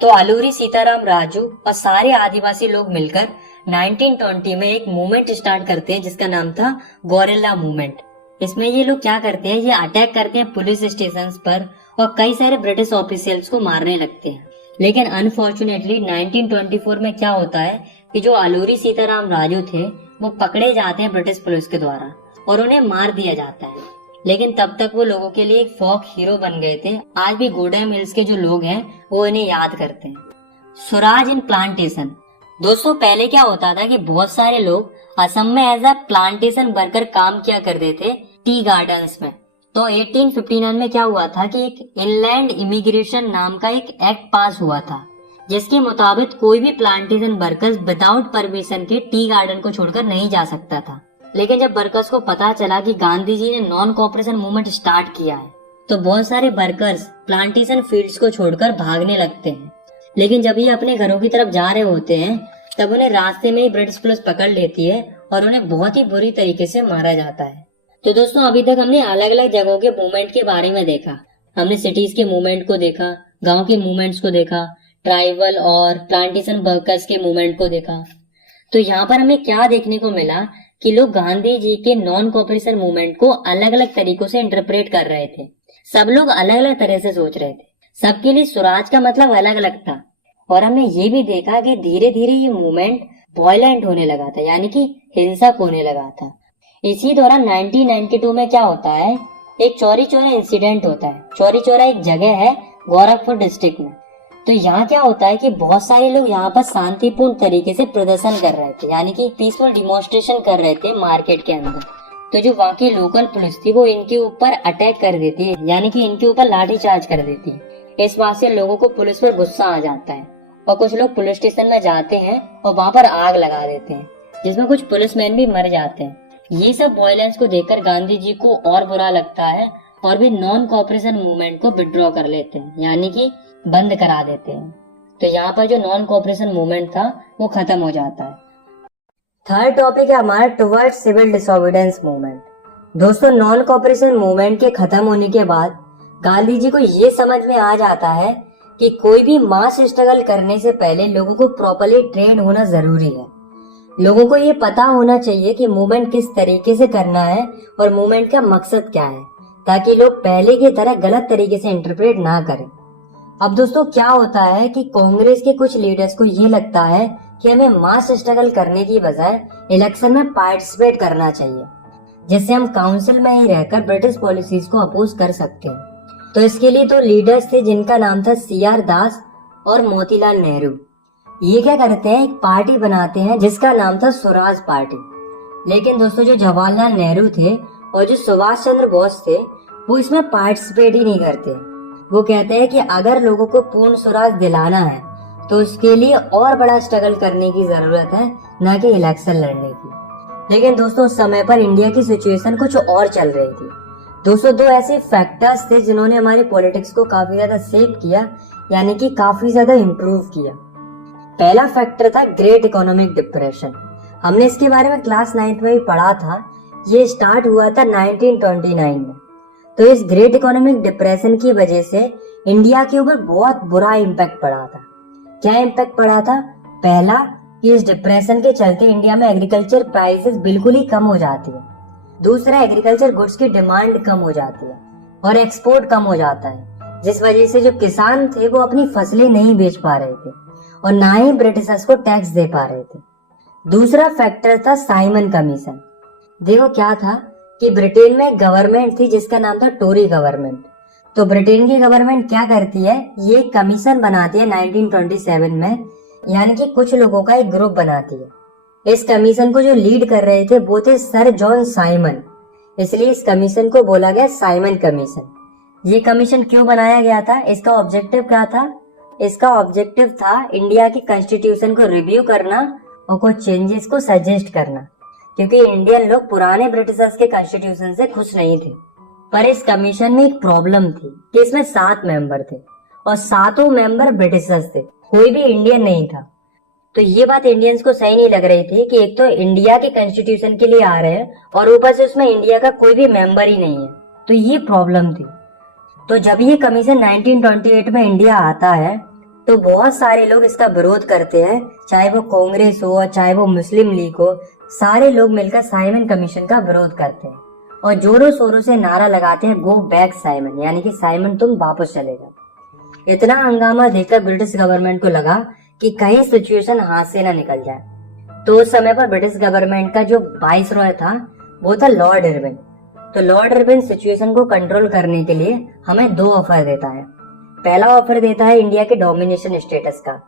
तो अलूरी सीताराम राजू और सारे आदिवासी लोग मिलकर 1920 में एक मूवमेंट स्टार्ट करते हैं जिसका नाम था गोरिल्ला मूवमेंट। इसमें ये लोग क्या करते हैं, ये अटैक करते हैं पुलिस स्टेशन पर और कई सारे ब्रिटिश ऑफिशियल्स को मारने लगते हैं। लेकिन अनफॉर्चुनेटली 1924 में क्या होता है कि जो अलूरी सीताराम राजू थे वो पकड़े जाते हैं ब्रिटिश पुलिस के द्वारा और उन्हें मार दिया जाता है। लेकिन तब तक वो लोगों के लिए एक फोक हीरो बन गए थे। आज भी गूडेम हिल्स के जो लोग हैं वो इन्हें याद करते हैं। स्वराज इन प्लांटेशन। दोस्तों पहले क्या होता था कि बहुत सारे लोग असम में एज अ प्लांटेशन वर्कर काम किया करते थे टी गार्डन्स में। तो 1859 में क्या हुआ था कि एक इनलैंड इमिग्रेशन नाम का एक एक्ट पास हुआ था, जिसके मुताबिक कोई भी प्लांटेशन वर्कर्स विदाउट परमिशन के टी गार्डन को छोड़कर नहीं जा सकता था। लेकिन जब वर्कर्स को पता चला कि गांधी जी ने नॉन कोऑपरेशन मूवमेंट स्टार्ट किया है तो बहुत सारे वर्कर्स प्लांटेशन फील्ड्स को छोड़कर भागने लगते हैं। लेकिन जब ये अपने घरों की तरफ जा रहे होते हैं तब उन्हें रास्ते में ही ब्रिटिश पुलिस पकड़ लेती है और उन्हें बहुत ही बुरी तरीके से मारा जाता है। तो दोस्तों अभी तक हमने अलग अलग जगहों के मूवमेंट के बारे में देखा। हमने सिटीज के मूवमेंट को देखा, गांव के मूवमेंट्स को देखा, ट्राइबल और प्लांटेशन वर्कर्स के मूवमेंट को देखा। तो यहाँ पर हमें क्या देखने को मिला कि लोग गांधी जी के नॉन कोऑपरेशन मूवमेंट को अलग अलग तरीकों से इंटरप्रेट कर रहे थे। सब लोग अलग अलग तरह से सोच रहे थे, सबके लिए स्वराज का मतलब अलग अलग था। और हमने ये भी देखा कि धीरे धीरे ये मूवमेंट वॉयलेंट होने लगा था, यानी कि हिंसक होने लगा था। इसी दौरान 1992 में क्या होता है, एक चौरी चौरा इंसिडेंट होता है। चौरी चौरा एक जगह है गोरखपुर डिस्ट्रिक्ट में। तो यहाँ क्या होता है कि बहुत सारे लोग यहाँ पर शांतिपूर्ण तरीके से प्रदर्शन कर रहे थे, यानी कि पीसफुल डिमॉन्स्ट्रेशन कर रहे थे मार्केट के अंदर। तो जो वहाँ की लोकल पुलिस थी वो इनके ऊपर अटैक कर देती है, यानी कि इनके ऊपर लाठीचार्ज कर देती है। इस बात से लोगों को पुलिस पर गुस्सा आ जाता है और कुछ लोग पुलिस स्टेशन में जाते हैं और वहाँ पर आग लगा देते हैं, जिसमें कुछ पुलिसमैन भी मर जाते हैं। ये सब वायलेंस को देखकर गांधी जी को और बुरा लगता है और भी नॉन कोऑपरेशन मूवमेंट को विड्रॉ कर लेते हैं, यानी कि बंद करा देते हैं। तो यहाँ पर जो नॉन कोऑपरेशन मूवमेंट था वो खत्म हो जाता है। थर्ड टॉपिक है हमारा टुवर्ड्स सिविल डिसोबीडियंस मूवमेंट। दोस्तों नॉन कोऑपरेशन मूवमेंट के खत्म होने के बाद गांधी जी को ये समझ में आ जाता है कि कोई भी मास स्ट्रगल करने से पहले लोगों को प्रॉपर्ली ट्रेन होना जरूरी है। लोगों को ये पता होना चाहिए कि मूवमेंट किस तरीके से करना है और मूवमेंट का मकसद क्या है, ताकि लोग पहले की तरह गलत तरीके से इंटरप्रेट ना करें। अब दोस्तों क्या होता है कि कांग्रेस के कुछ लीडर्स को ये लगता है कि हमें मास स्ट्रगल करने की बजाय इलेक्शन में पार्टिसिपेट करना चाहिए, जिससे हम काउंसिल में ही रहकर ब्रिटिश पॉलिसीज को अपोज कर सकते हैं। तो इसके लिए दो लीडर्स थे जिनका नाम था CR दास और मोतीलाल नेहरू। ये क्या करते हैं, एक पार्टी बनाते हैं जिसका नाम था स्वराज पार्टी। लेकिन दोस्तों जो जवाहरलाल नेहरू थे और जो सुभाष चंद्र बोस थे वो इसमें पार्टिसिपेट ही नहीं करते। वो कहते हैं कि अगर लोगों को पूर्ण स्वराज दिलाना है तो उसके लिए और बड़ा स्ट्रगल करने की जरूरत है, न कि इलेक्शन लड़ने की। लेकिन दोस्तों उस समय पर इंडिया की सिचुएशन कुछ और चल रही थी। दोस्तों दो ऐसे फैक्टर्स थे जिन्होंने हमारी पॉलिटिक्स को काफी ज्यादा शेप किया, यानी कि काफी ज्यादा इम्प्रूव किया। पहला फैक्टर था ग्रेट इकोनॉमिक डिप्रेशन। हमने इसके बारे में क्लास 9th में भी पढ़ा था। ये स्टार्ट हुआ था 1929 में। तो इस ग्रेट इकोनॉमिक डिप्रेशन की वजह से इंडिया के ऊपर बहुत बुरा इम्पैक्ट पड़ा था। क्या इम्पैक्ट पड़ा था? पहला कि इस डिप्रेशन के चलते इंडिया में एग्रीकल्चर प्राइसेस बिल्कुल ही कम हो जाती है। दूसरा, एग्रीकल्चर गुड्स की डिमांड कम हो जाती है और एक्सपोर्ट कम हो जाता है, जिस वजह से जो किसान थे वो अपनी फसलें नहीं बेच पा रहे थे और ना ही ब्रिटिशर्स को टैक्स दे पा रहे थे। दूसरा फैक्टर था साइमन कमीशन। देखो क्या था कि ब्रिटेन में गवर्नमेंट थी जिसका नाम था टोरी गवर्नमेंट। तो ब्रिटेन की गवर्नमेंट क्या करती है, ये कमीशन बनाती है 1927 में, यानी कि कुछ लोगों का एक ग्रुप बनाती है। इस कमीशन को जो लीड कर रहे थे वो थे सर जॉन साइमन, इसलिए इस कमीशन को बोला गया साइमन कमीशन। ये कमीशन क्यों बनाया गया था? इसका ऑब्जेक्टिव क्या था? इसका ऑब्जेक्टिव था इंडिया की कॉन्स्टिट्यूशन को रिव्यू करना और कुछ चेंजेस को सजेस्ट करना, क्योंकि इंडियन लोग पुराने ब्रिटिशर्स के कॉन्स्टिट्यूशन से खुश नहीं थे। पर इस कमीशन में एक प्रॉब्लम थी कि इसमें 7 मेंबर थे और 7 मेंबर ब्रिटिशर्स थे, कोई भी इंडियन नहीं था। तो ये बात इंडियंस को सही नहीं लग रही थी कि एक तो इंडिया के कॉन्स्टिट्यूशन के लिए आ रहे हैं और ऊपर से उसमें इंडिया का कोई भी मेंबर ही नहीं है। तो ये प्रॉब्लम थी। तो जब ये कमीशन 1928 में इंडिया आता है तो बहुत सारे लोग इसका विरोध करते हैं, चाहे वो कांग्रेस हो और चाहे वो मुस्लिम लीग हो। सारे लोग मिलकर साइमन कमीशन का विरोध करते हैं और जोरों शोरों से नारा लगाते हैं, गो बैक साइमन, यानी कि साइमन तुम वापस चले जाओ। इतना हंगामा देखकर ब्रिटिश गवर्नमेंट को लगा कि कहीं सिचुएशन हाथ से ना निकल जाए। तो उस समय पर ब्रिटिश गवर्नमेंट का जो वाइसरॉय था वो था लॉर्ड इरविन। तो लॉर्ड इरविन सिचुएशन को कंट्रोल करने के लिए हमें 2 ऑफर देता है। पहला ऑफर देता है इंडिया के डोमिनेशन स्टेटस का।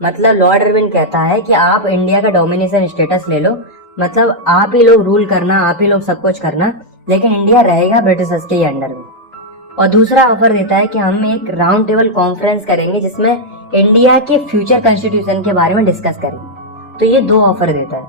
मतलब लॉर्ड इरविन कहता है कि आप इंडिया का डोमिनेशन स्टेटस ले लो, मतलब आप ही लोग रूल करना, आप ही लोग सब कुछ करना, लेकिन इंडिया रहेगा ब्रिटिशर्स के ही अंडर में। और दूसरा ऑफर देता है कि हम एक राउंड टेबल कॉन्फ्रेंस करेंगे जिसमें इंडिया के फ्यूचर कॉन्स्टिट्यूशन के बारे में डिस्कस करेंगे। तो ये 2 ऑफर देता है।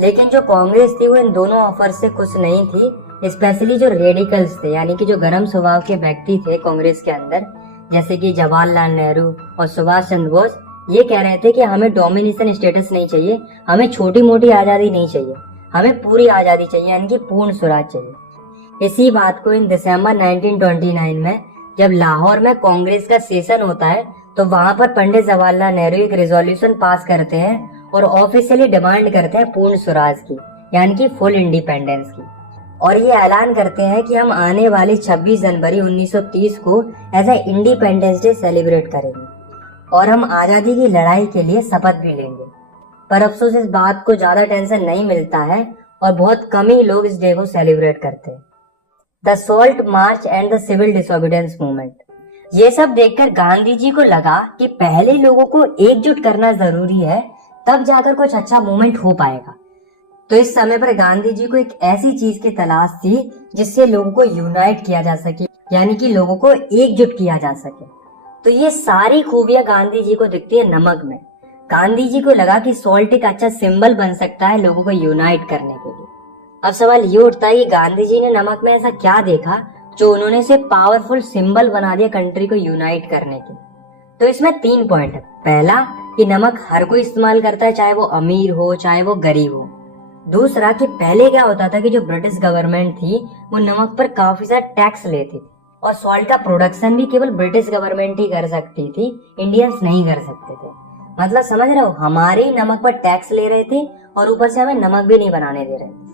लेकिन जो कांग्रेस थी वो इन दोनों ऑफर से खुश नहीं थी। स्पेशली जो रेडिकल्स थे, यानी कि जो गर्म स्वभाव के व्यक्ति थे कांग्रेस के अंदर, जैसे कि जवाहरलाल नेहरू और सुभाष चंद्र बोस, ये कह रहे थे कि हमें डोमिनेशन स्टेटस नहीं चाहिए, हमें छोटी मोटी आजादी नहीं चाहिए, हमें पूरी आजादी चाहिए, यानी कि पूर्ण स्वराज चाहिए। इसी बात को इन दिसंबर 1929 में जब लाहौर में कांग्रेस का सेशन होता है तो वहां पर पंडित जवाहरलाल नेहरू एक रेजोल्यूशन पास करते हैं और ऑफिशियली डिमांड करते हैं पूर्ण स्वराज की, यानी कि फुल इंडिपेंडेंस की। और ये ऐलान करते हैं कि हम आने वाली 26 जनवरी 1930 को as a independence day celebrate करेंगे और हम आजादी की लड़ाई के लिए शपथ भी लेंगे। पर अफसोस इस बात को ज्यादा टेंशन नहीं मिलता है और बहुत कम ही लोग इस डे को सेलिब्रेट करते हैं। The salt march and the civil disobedience movement, ये सब देखकर गांधी जी को लगा कि पहले लोगों को एकजुट करना जरूरी है, तब जाकर कुछ अच्छा मूवमेंट हो पाएगा। तो इस समय पर गांधी जी को एक ऐसी चीज की तलाश थी जिससे लोगों को यूनाइट किया जा सके, यानी कि लोगों को एकजुट किया जा सके। तो ये सारी खूबियां गांधी जी को दिखती है नमक में। गांधी जी को लगा कि सॉल्ट एक अच्छा सिंबल बन सकता है लोगों को यूनाइट करने के लिए। अब सवाल ये उठता है कि गांधी जी ने नमक में ऐसा क्या देखा जो उन्होंने से पावरफुल सिंबल बना दिया कंट्री को यूनाइट करने के। तो इसमें 3 पॉइंट है। पहला कि नमक हर कोई इस्तेमाल करता है, चाहे वो अमीर हो चाहे वो गरीब हो। दूसरा कि पहले क्या होता था कि जो ब्रिटिश गवर्नमेंट थी वो नमक पर काफी सारा टैक्स लेती थी, और सॉल्ट का प्रोडक्शन भी केवल ब्रिटिश गवर्नमेंट ही कर सकती थी, इंडियंस नहीं कर सकते थे। मतलब समझ रहे हो, हमारे ही नमक पर टैक्स ले रहे थे और ऊपर से हमें नमक भी नहीं बनाने दे रहे थे।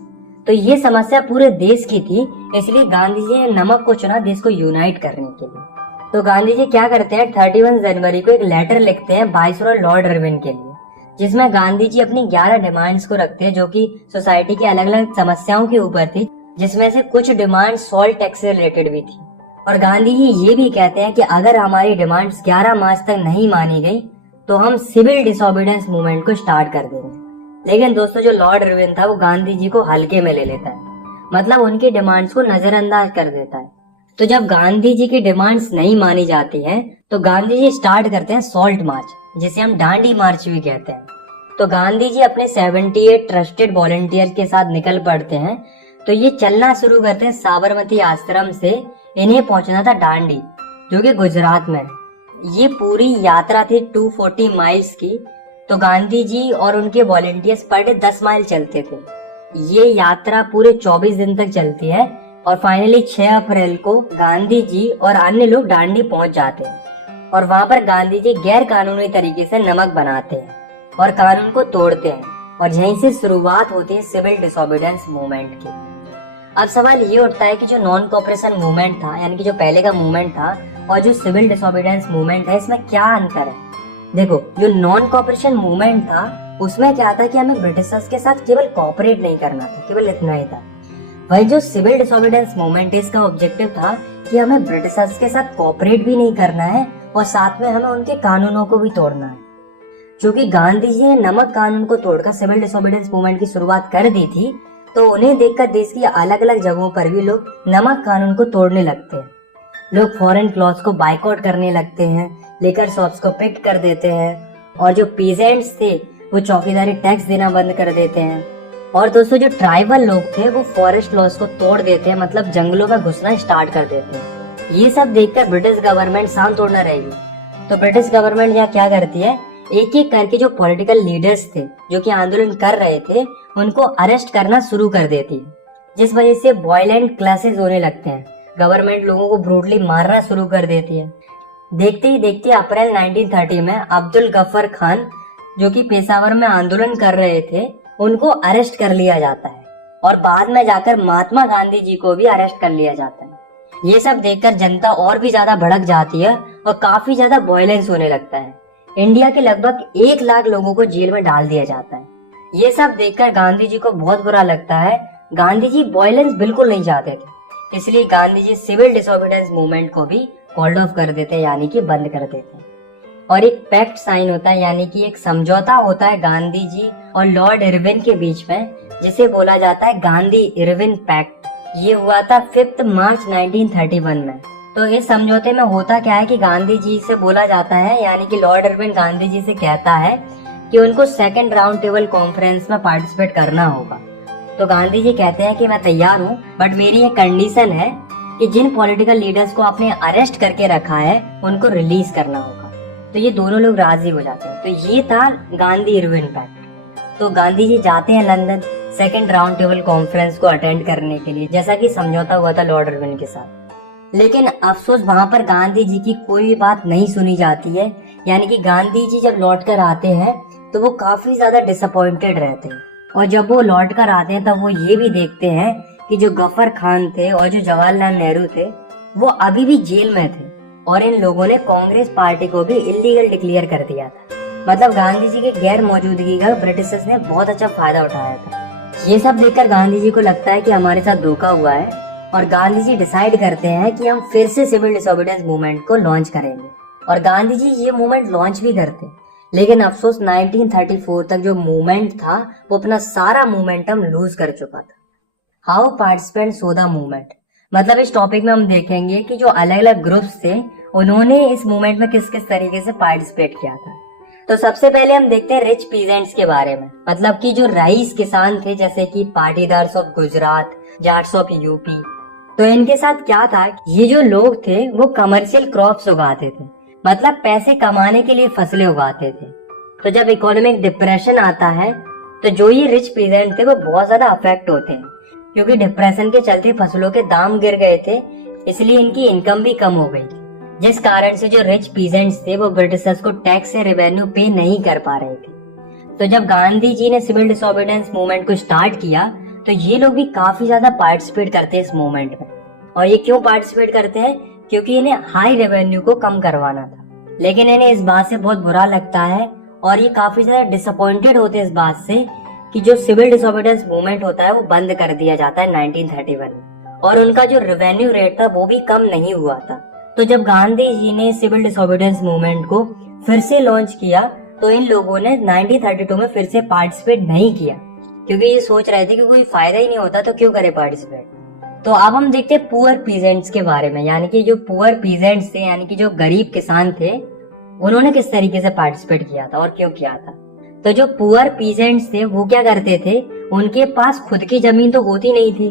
तो ये समस्या पूरे देश की थी, इसलिए गांधी जी ने नमक को चुना देश को यूनाइट करने के लिए। तो गांधी जी क्या करते हैं, 31 जनवरी को एक लेटर लिखते हैं वाइसरॉय लॉर्ड इरविन के लिए, जिसमें गांधी जी अपनी 11 डिमांड्स को रखते हैं जो कि सोसाइटी की अलग अलग समस्याओं के ऊपर थी, जिसमें से कुछ डिमांड सॉल्ट टैक्स से रिलेटेड भी थी। और गांधी जी ये भी कहते हैं कि अगर हमारी डिमांड्स 11 मार्च तक नहीं मानी गई तो हम सिविल डिसोबीडियंस मूवमेंट को स्टार्ट कर देंगे। लेकिन दोस्तों, जो लॉर्ड इरविन था वो गांधी जी को हल्के में ले लेता है, मतलब उनकी डिमांड्स को नजरअंदाज कर देता है। तो जब गांधी जी की डिमांड्स नहीं मानी जाती हैं तो गांधी जी स्टार्ट करते हैं सॉल्ट मार्च, जिसे हम डांडी मार्च भी कहते हैं। तो गांधी जी अपने 78 ट्रस्टेड वॉलंटियर्स के साथ निकल पड़ते हैं। तो ये चलना शुरू करते हैं साबरमती आश्रम से। इन्हें पहुंचना था डांडी, जो कि गुजरात में है। ये पूरी यात्रा थी 240 माइल्स की। तो गांधी जी और उनके वॉलंटियर्स पर डे 10 माइल चलते थे। ये यात्रा पूरे 24 दिन तक चलती है और फाइनली 6 अप्रैल को गांधी जी और अन्य लोग डांडी पहुंच जाते हैं और वहां पर गांधी जी गैर कानूनी तरीके से नमक बनाते हैं और कानून को तोड़ते हैं और यहीं से शुरुआत होती है सिविल डिसोबीडियंस मूवमेंट की। अब सवाल ये उठता है कि जो नॉन कोऑपरेशन मूवमेंट था, यानी कि जो पहले का मूवमेंट था, और जो सिविल डिसोबीडियंस मूवमेंट है, इसमें क्या अंतर है। देखो, जो नॉन कोऑपरेशन मूवमेंट था उसमें क्या था कि हमें ब्रिटिशर्स के साथ केवल कोऑपरेट नहीं करना था, केवल इतना ही था। वही जो सिविल डिसोबीडियंस मूवमेंट है, इसका ऑब्जेक्टिव था कि हमें ब्रिटिशर्स के साथ कोऑपरेट भी नहीं करना है और साथ में हमें उनके कानूनों को भी तोड़ना है। क्योंकि गांधी जी ने नमक कानून को तोड़कर सिविल डिसोबीडियंस मूवमेंट की शुरुआत कर दी थी, तो उन्हें देखकर देश की अलग अलग जगहों पर भी लोग नमक कानून को तोड़ने लगते हैं। लोग फॉरेन क्लॉथ्स को बाइकआउट करने लगते हैं, लेकर शॉप्स को पिट कर देते हैं और जो पीजेंट्स थे वो चौकीदारी टैक्स देना बंद कर देते हैं। और दोस्तों, जो ट्राइबल लोग थे वो फॉरेस्ट लॉज को तोड़ देते हैं, मतलब जंगलों में घुसना स्टार्ट कर देते हैं। ये सब देखकर ब्रिटिश गवर्नमेंट शांत थोड़ा रहेगी। तो ब्रिटिश गवर्नमेंट यहाँ क्या करती है, एक एक करके जो पॉलिटिकल लीडर्स थे जो कि आंदोलन कर रहे थे उनको अरेस्ट करना शुरू कर देती है, जिस वजह से वायलेंट क्लासेस होने लगते हैं। गवर्नमेंट लोगों को ब्रूटली मारना शुरू कर देती है। देखते ही देखते अप्रैल 1930 में अब्दुल गफ्फर खान, जो कि पेशावर में आंदोलन कर रहे थे, उनको अरेस्ट कर लिया जाता है और बाद में जाकर महात्मा गांधी जी को भी अरेस्ट कर लिया जाता है। ये सब देखकर जनता और भी ज्यादा भड़क जाती है और काफी ज्यादा वायलेंस होने लगता है। इंडिया के लगभग 1 लाख लोगों को जेल में डाल दिया जाता है। ये सब देखकर गांधी जी को बहुत बुरा लगता है। गांधी जी वायलेंस बिल्कुल नहीं चाहते थे, इसलिए Gandhi ji civil disobedience movement को भी कॉल्ड ऑफ कर देते हैं, यानी कि बंद कर देते हैं। और एक पैक्ट साइन होता है, यानी कि एक समझौता होता है गांधी जी और लॉर्ड इरविन के बीच में, जिसे बोला जाता है गांधी इरविन पैक्ट। ये हुआ था 5 मार्च 1931 में। तो इस समझौते में होता क्या है कि गांधी जी से बोला जाता है, यानी कि लॉर्ड इरविन गांधी जी से कहता है कि उनको सेकंड राउंड टेबल कॉन्फ्रेंस में पार्टिसिपेट करना होगा। तो गांधी जी कहते हैं कि मैं तैयार हूँ, बट मेरी ये कंडीशन है कि जिन पॉलिटिकल लीडर्स को आपने अरेस्ट करके रखा है उनको रिलीज करना होगा। तो ये दोनों लोग राजी हो जाते हैं। तो ये था गांधी इरविन पैक्ट। तो गांधी जी जाते हैं London second round table conference को अटेंड करने के लिए, जैसा कि समझौता हुआ था लॉर्ड इरविन के साथ। लेकिन अफसोस, वहां पर गांधी जी की कोई भी बात नहीं सुनी जाती है। यानी कि गांधी जी जब लौट कर आते हैं तो वो काफी ज्यादा डिसअपॉइंटेड रहते हैं। और जब वो लौट कर आते हैं तब वो ये भी देखते हैं कि जो गफ्फर खान थे और जो जवाहरलाल नेहरू थे वो अभी भी जेल में थे और इन लोगों ने कांग्रेस पार्टी को भी इलीगल डिक्लेयर कर दिया था। मतलब गांधी जी के गैर मौजूदगी का ब्रिटिशर्स ने बहुत अच्छा फायदा उठाया था। ये सब देखकर गांधी जी को लगता है कि हमारे साथ धोखा हुआ है और गांधी जी डिसाइड करते हैं कि हम फिर से सिविल डिसोबीडियंस मूवमेंट को लॉन्च करेंगे। और गांधी जी ये मूवमेंट लॉन्च भी करते। लेकिन अफसोस 1934 तक जो मूवमेंट था वो अपना सारा मोमेंटम लूज कर चुका था। How participants so the movement, मतलब इस टॉपिक में हम देखेंगे कि जो अलग अलग ग्रुप्स थे उन्होंने इस मूवमेंट में किस किस तरीके से पार्टिसिपेट किया था। तो सबसे पहले हम देखते हैं रिच पीजेंट्स के बारे में, मतलब कि जो रईस किसान थे, जैसे कि Patidars of Gujarat, Jats of UP. तो इनके साथ क्या था, ये जो लोग थे वो कमर्शियल क्रॉप्स उगाते थे, मतलब पैसे कमाने के लिए फसलें उगाते थे। तो जब इकोनॉमिक डिप्रेशन आता है तो जो ये रिच पीजेंट थे वो बहुत ज्यादा अफेक्ट होते हैं, क्योंकि डिप्रेशन के चलते फसलों के दाम गिर गए थे, इसलिए इनकी इनकम भी कम हो गई, जिस कारण से जो रिच पीजेंट्स थे वो ब्रिटिशर्स को टैक्स से रेवेन्यू पे नहीं कर पा रहे थे। तो जब गांधी जी ने सिविल डिसोबीडियंस मूवमेंट को स्टार्ट किया तो ये लोग भी काफी ज्यादा पार्टिसिपेट करते हैं इस मूवमेंट में। और ये क्यों पार्टिसिपेट करते हैं? क्योंकि इन्हें हाई रेवेन्यू को कम करवाना था। लेकिन इन्हें इस बात से बहुत बुरा लगता है और ये काफी ज्यादा डिसअपॉइंटेड होते हैं इस बात से कि जो सिविल डिसोबीडियंस मूवमेंट होता है वो बंद कर दिया जाता है 1931 में, और उनका जो रेवेन्यू रेट था वो भी कम नहीं हुआ था। तो जब गांधी जी ने सिविल डिसोबीडियंस मूवमेंट को फिर से लॉन्च किया तो इन लोगों ने 1932 में फिर से पार्टिसिपेट नहीं किया, क्योंकि ये सोच रहे थे कि कोई फायदा ही नहीं होता तो क्यों करे पार्टिसिपेट। तो अब हम देखते हैं पुअर पीजेंट्स के बारे में, यानी कि जो पुअर पीजेंट्स थे, यानी कि जो गरीब किसान थे, उन्होंने किस तरीके से पार्टिसिपेट किया था और क्यों किया था। तो जो पुअर पीजेंट्स थे वो क्या करते थे, उनके पास खुद की जमीन तो होती नहीं थी,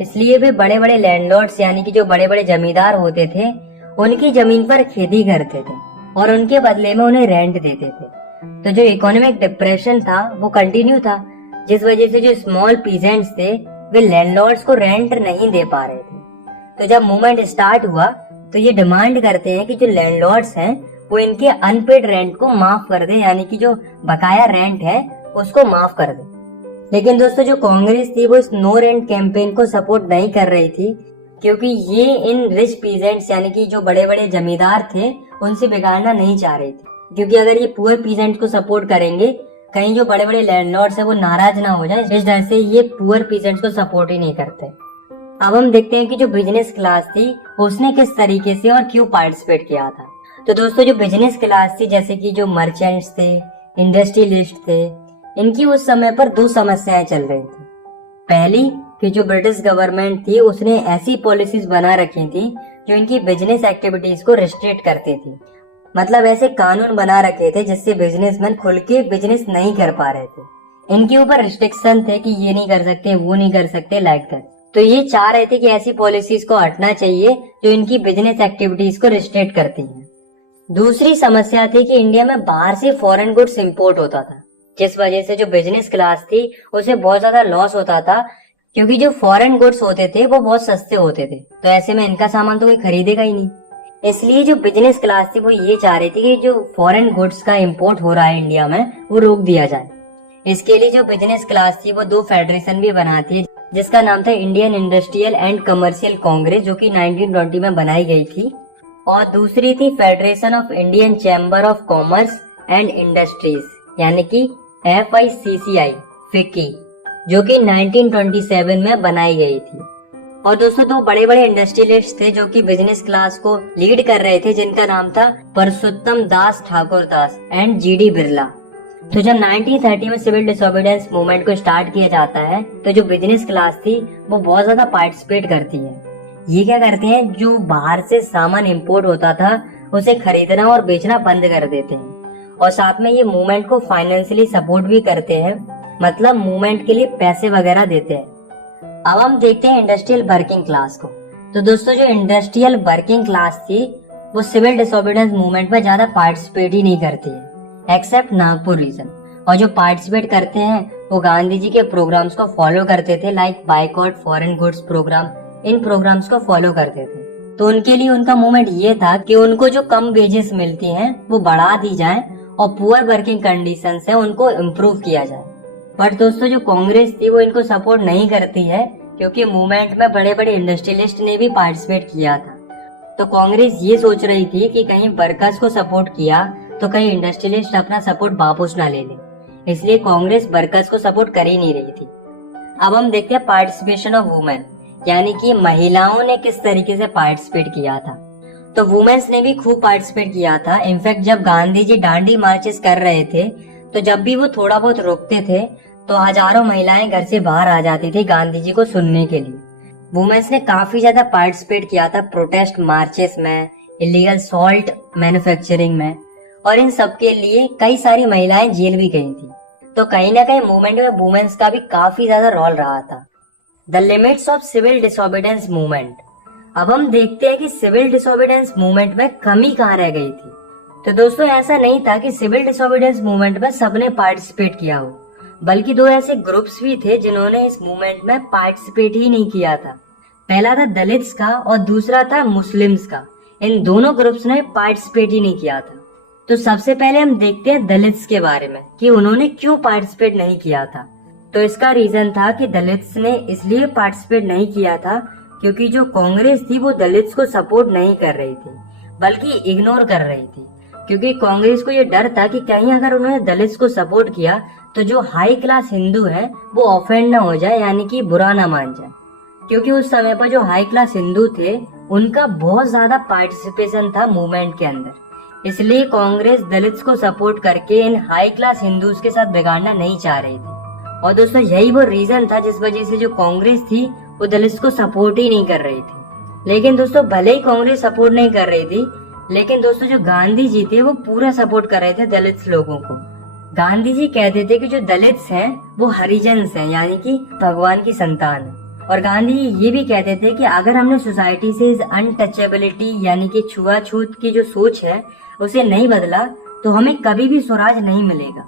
इसलिए वे बड़े बड़े लैंडलॉर्ड्स यानी कि जो बड़े बड़े जमींदार होते थे उनकी जमीन पर खेती करते थे और उनके बदले में उन्हें रेंट देते थे। तो जो इकोनॉमिक डिप्रेशन था वो कंटिन्यू था, जिस वजह से जो स्मॉल पीजेंट्स थे वे लैंडलॉर्ड्स को रेंट नहीं दे पा रहे थे। तो जब मूवमेंट स्टार्ट हुआ तो ये डिमांड करते हैं कि जो लैंडलॉर्ड्स हैं वो इनके अनपेड रेंट को माफ कर दे, यानी कि जो बकाया रेंट है उसको माफ कर दे। लेकिन दोस्तों जो कांग्रेस थी वो इस नो रेंट कैंपेन को सपोर्ट नहीं कर रही थी, क्योंकि ये इन रिच पीजेंट्स यानी कि जो बड़े बड़े जमींदार थे उनसे बिगाड़ना नहीं चाह रही थी, क्योंकि अगर ये पुअर पीजेंट्स को सपोर्ट करेंगे कहीं जो बड़े बड़े लैंडलॉर्ड्स है वो नाराज ना हो जाए, इस डर से ये पुअर पीजेंट्स को सपोर्ट ही नहीं करते। अब हम देखते हैं कि जो बिजनेस क्लास थी उसने किस तरीके से और क्यों पार्टिसिपेट किया था। तो दोस्तों जो बिजनेस क्लास थी, जैसे कि जो मर्चेंट्स थे, इंडस्ट्रियलिस्ट थे, इनकी उस समय पर दो समस्याएं चल रही थी। पहली कि जो ब्रिटिश गवर्नमेंट थी उसने ऐसी पॉलिसीज बना रखी थी जो इनकी बिजनेस एक्टिविटीज को रिस्ट्रिक्ट करती थी, मतलब ऐसे कानून बना रखे थे जिससे बिजनेसमैन खुल के बिजनेस नहीं कर पा रहे थे। इनके ऊपर रिस्ट्रिक्शन थे कि ये नहीं कर सकते, वो नहीं कर सकते, लाइक दैट। तो ये चाह रहे थे कि ऐसी पॉलिसीज को हटना चाहिए जो इनकी बिजनेस एक्टिविटीज को रिस्ट्रिक्ट करती हैं। दूसरी समस्या थी कि इंडिया में बाहर से फॉरेन गुड्स इंपोर्ट होता था, जिस वजह से जो बिजनेस क्लास थी उसे बहुत ज्यादा लॉस होता था, क्योंकि जो फॉरेन गुड्स होते थे वो बहुत सस्ते होते थे, तो ऐसे में इनका सामान तो कोई खरीदेगा ही नहीं। इसलिए जो बिजनेस क्लास थी वो ये चाह रही थी कि जो फॉरेन गुड्स का इंपोर्ट हो रहा है इंडिया में वो रोक दिया जाए। इसके लिए जो बिजनेस क्लास थी वो दो फेडरेशन भी बनाती है, जिसका नाम था Indian industrial and commercial Congress, जो कि 1920 में बनाई गई थी, और दूसरी थी federation of Indian chamber of commerce and industries, यानी कि FICCI फिक्की, जो कि 1927 में बनाई गई थी। और दोस्तों दो बड़े बड़े इंडस्ट्रियलिस्ट थे जो कि बिजनेस क्लास को लीड कर रहे थे, जिनका नाम था परसोत्तम दास ठाकुर दास एंड GD बिरला। तो जब 1930 में सिविल डिसोबीडियंस मूवमेंट को स्टार्ट किया जाता है तो जो बिजनेस क्लास थी वो बहुत ज्यादा पार्टिसिपेट करती है। ये क्या करते हैं, जो बाहर से सामान इंपोर्ट होता था उसे खरीदना और बेचना बंद कर देते हैं, और साथ में ये मूवमेंट को फाइनेंशियली सपोर्ट भी करते हैं, मतलब मूवमेंट के लिए पैसे वगैरह देते हैं। अब हम देखते हैं इंडस्ट्रियल वर्किंग क्लास को। तो दोस्तों जो इंडस्ट्रियल वर्किंग क्लास थी वो सिविल डिसोबीडियंस मूवमेंट में ज्यादा पार्टिसिपेट ही नहीं करती है, एक्सेप्ट नागपुर रीजन। और जो पार्टिसिपेट करते हैं वो गांधी जी के प्रोग्राम्स को फॉलो करते थे, like boycott foreign goods program, इन प्रोग्राम्स को फॉलो करते थे। तो उनके लिए उनका मूवमेंट ये था कि उनको जो कम वेजेस मिलती हैं वो बढ़ा दी जाए और पुअर वर्किंग कंडीशंस है उनको इम्प्रूव किया जाए। बट दोस्तों जो कांग्रेस थी वो इनको सपोर्ट नहीं करती है, क्योंकि मूवमेंट में बड़े बड़े इंडस्ट्रियलिस्ट ने भी पार्टिसिपेट किया था। तो कांग्रेस ये सोच रही थी कि कहीं वर्कर्स को सपोर्ट किया तो कहीं इंडस्ट्रियलिस्ट अपना सपोर्ट वापस ना ले ले, इसलिए कांग्रेस वर्कर्स को सपोर्ट कर ही नहीं रही थी। अब हम देखते हैं पार्टिसिपेशन ऑफ वुमेन, यानी कि महिलाओं ने किस तरीके से पार्टिसिपेट किया था। तो वुमेन्स ने भी खूब पार्टिसिपेट किया था। इनफैक्ट जब गांधी जी दांडी मार्चेस कर रहे थे तो जब भी वो थोड़ा बहुत रुकते थे तो हजारों महिलाएं घर से बाहर आ जाती थी गांधी जी को सुनने के लिए। वुमेन्स ने काफी ज्यादा पार्टिसिपेट किया था प्रोटेस्ट मार्चेस में, इलीगल सॉल्ट मैन्युफैक्चरिंग में, और इन सब के लिए कई सारी महिलाएं जेल भी गई थी। तो कहीं ना कहीं मूवमेंट में वुमेन्स का भी काफी ज्यादा रोल रहा था। The limits of civil disobedience movement. अब हम देखते हैं कि सिविल डिसोबीडियंस मूवमेंट में कमी कहाँ रह गई थी। तो दोस्तों ऐसा नहीं था कि सिविल डिसोबीडियंस मूवमेंट में सबने पार्टिसिपेट किया हो, बल्कि दो ऐसे ग्रुप्स भी थे जिन्होंने इस मूवमेंट में पार्टिसिपेट ही नहीं किया था। पहला था दलित्स का और दूसरा था मुस्लिम्स का। इन दोनों ग्रुप्स ने पार्टिसिपेट ही नहीं किया था। तो सबसे पहले हम देखते हैं दलित्स के बारे में कि उन्होंने क्यों पार्टिसिपेट नहीं किया था। तो इसका रीजन था कि दलित्स ने इसलिए पार्टिसिपेट नहीं किया था क्योंकि जो कांग्रेस थी वो दलित्स को सपोर्ट नहीं कर रही थी, बल्कि इग्नोर कर रही थी। क्योंकि कांग्रेस को ये डर था कि कहीं अगर उन्होंने दलित्स को सपोर्ट किया तो जो हाई क्लास हिंदू है वो ऑफेंड ना हो जाए, यानी कि बुरा ना मान जाए। क्योंकि उस समय पर जो हाई क्लास हिंदू थे उनका बहुत ज्यादा पार्टिसिपेशन था मूवमेंट के अंदर, इसलिए कांग्रेस दलित्स को सपोर्ट करके इन हाई क्लास हिंदूज के साथ बिगाड़ना नहीं चाह रही थी। और दोस्तों यही वो रीजन था जिस वजह से जो कांग्रेस थी वो दलित्स को सपोर्ट ही नहीं कर रही थी। लेकिन दोस्तों भले ही कांग्रेस सपोर्ट नहीं कर रही थी, लेकिन दोस्तों जो गांधी जी थे वो पूरा सपोर्ट कर रहे थे दलित लोगों को। गांधी जी कहते थे कि जो दलित्स हैं वो हरिजन्स हैं, यानी कि भगवान की संतान है। और गांधी जी ये भी कहते थे कि अगर हमने सोसाइटी से इस अनटचेबिलिटी यानी कि छुआछूत की जो सोच है उसे नहीं बदला तो हमें कभी भी स्वराज नहीं मिलेगा।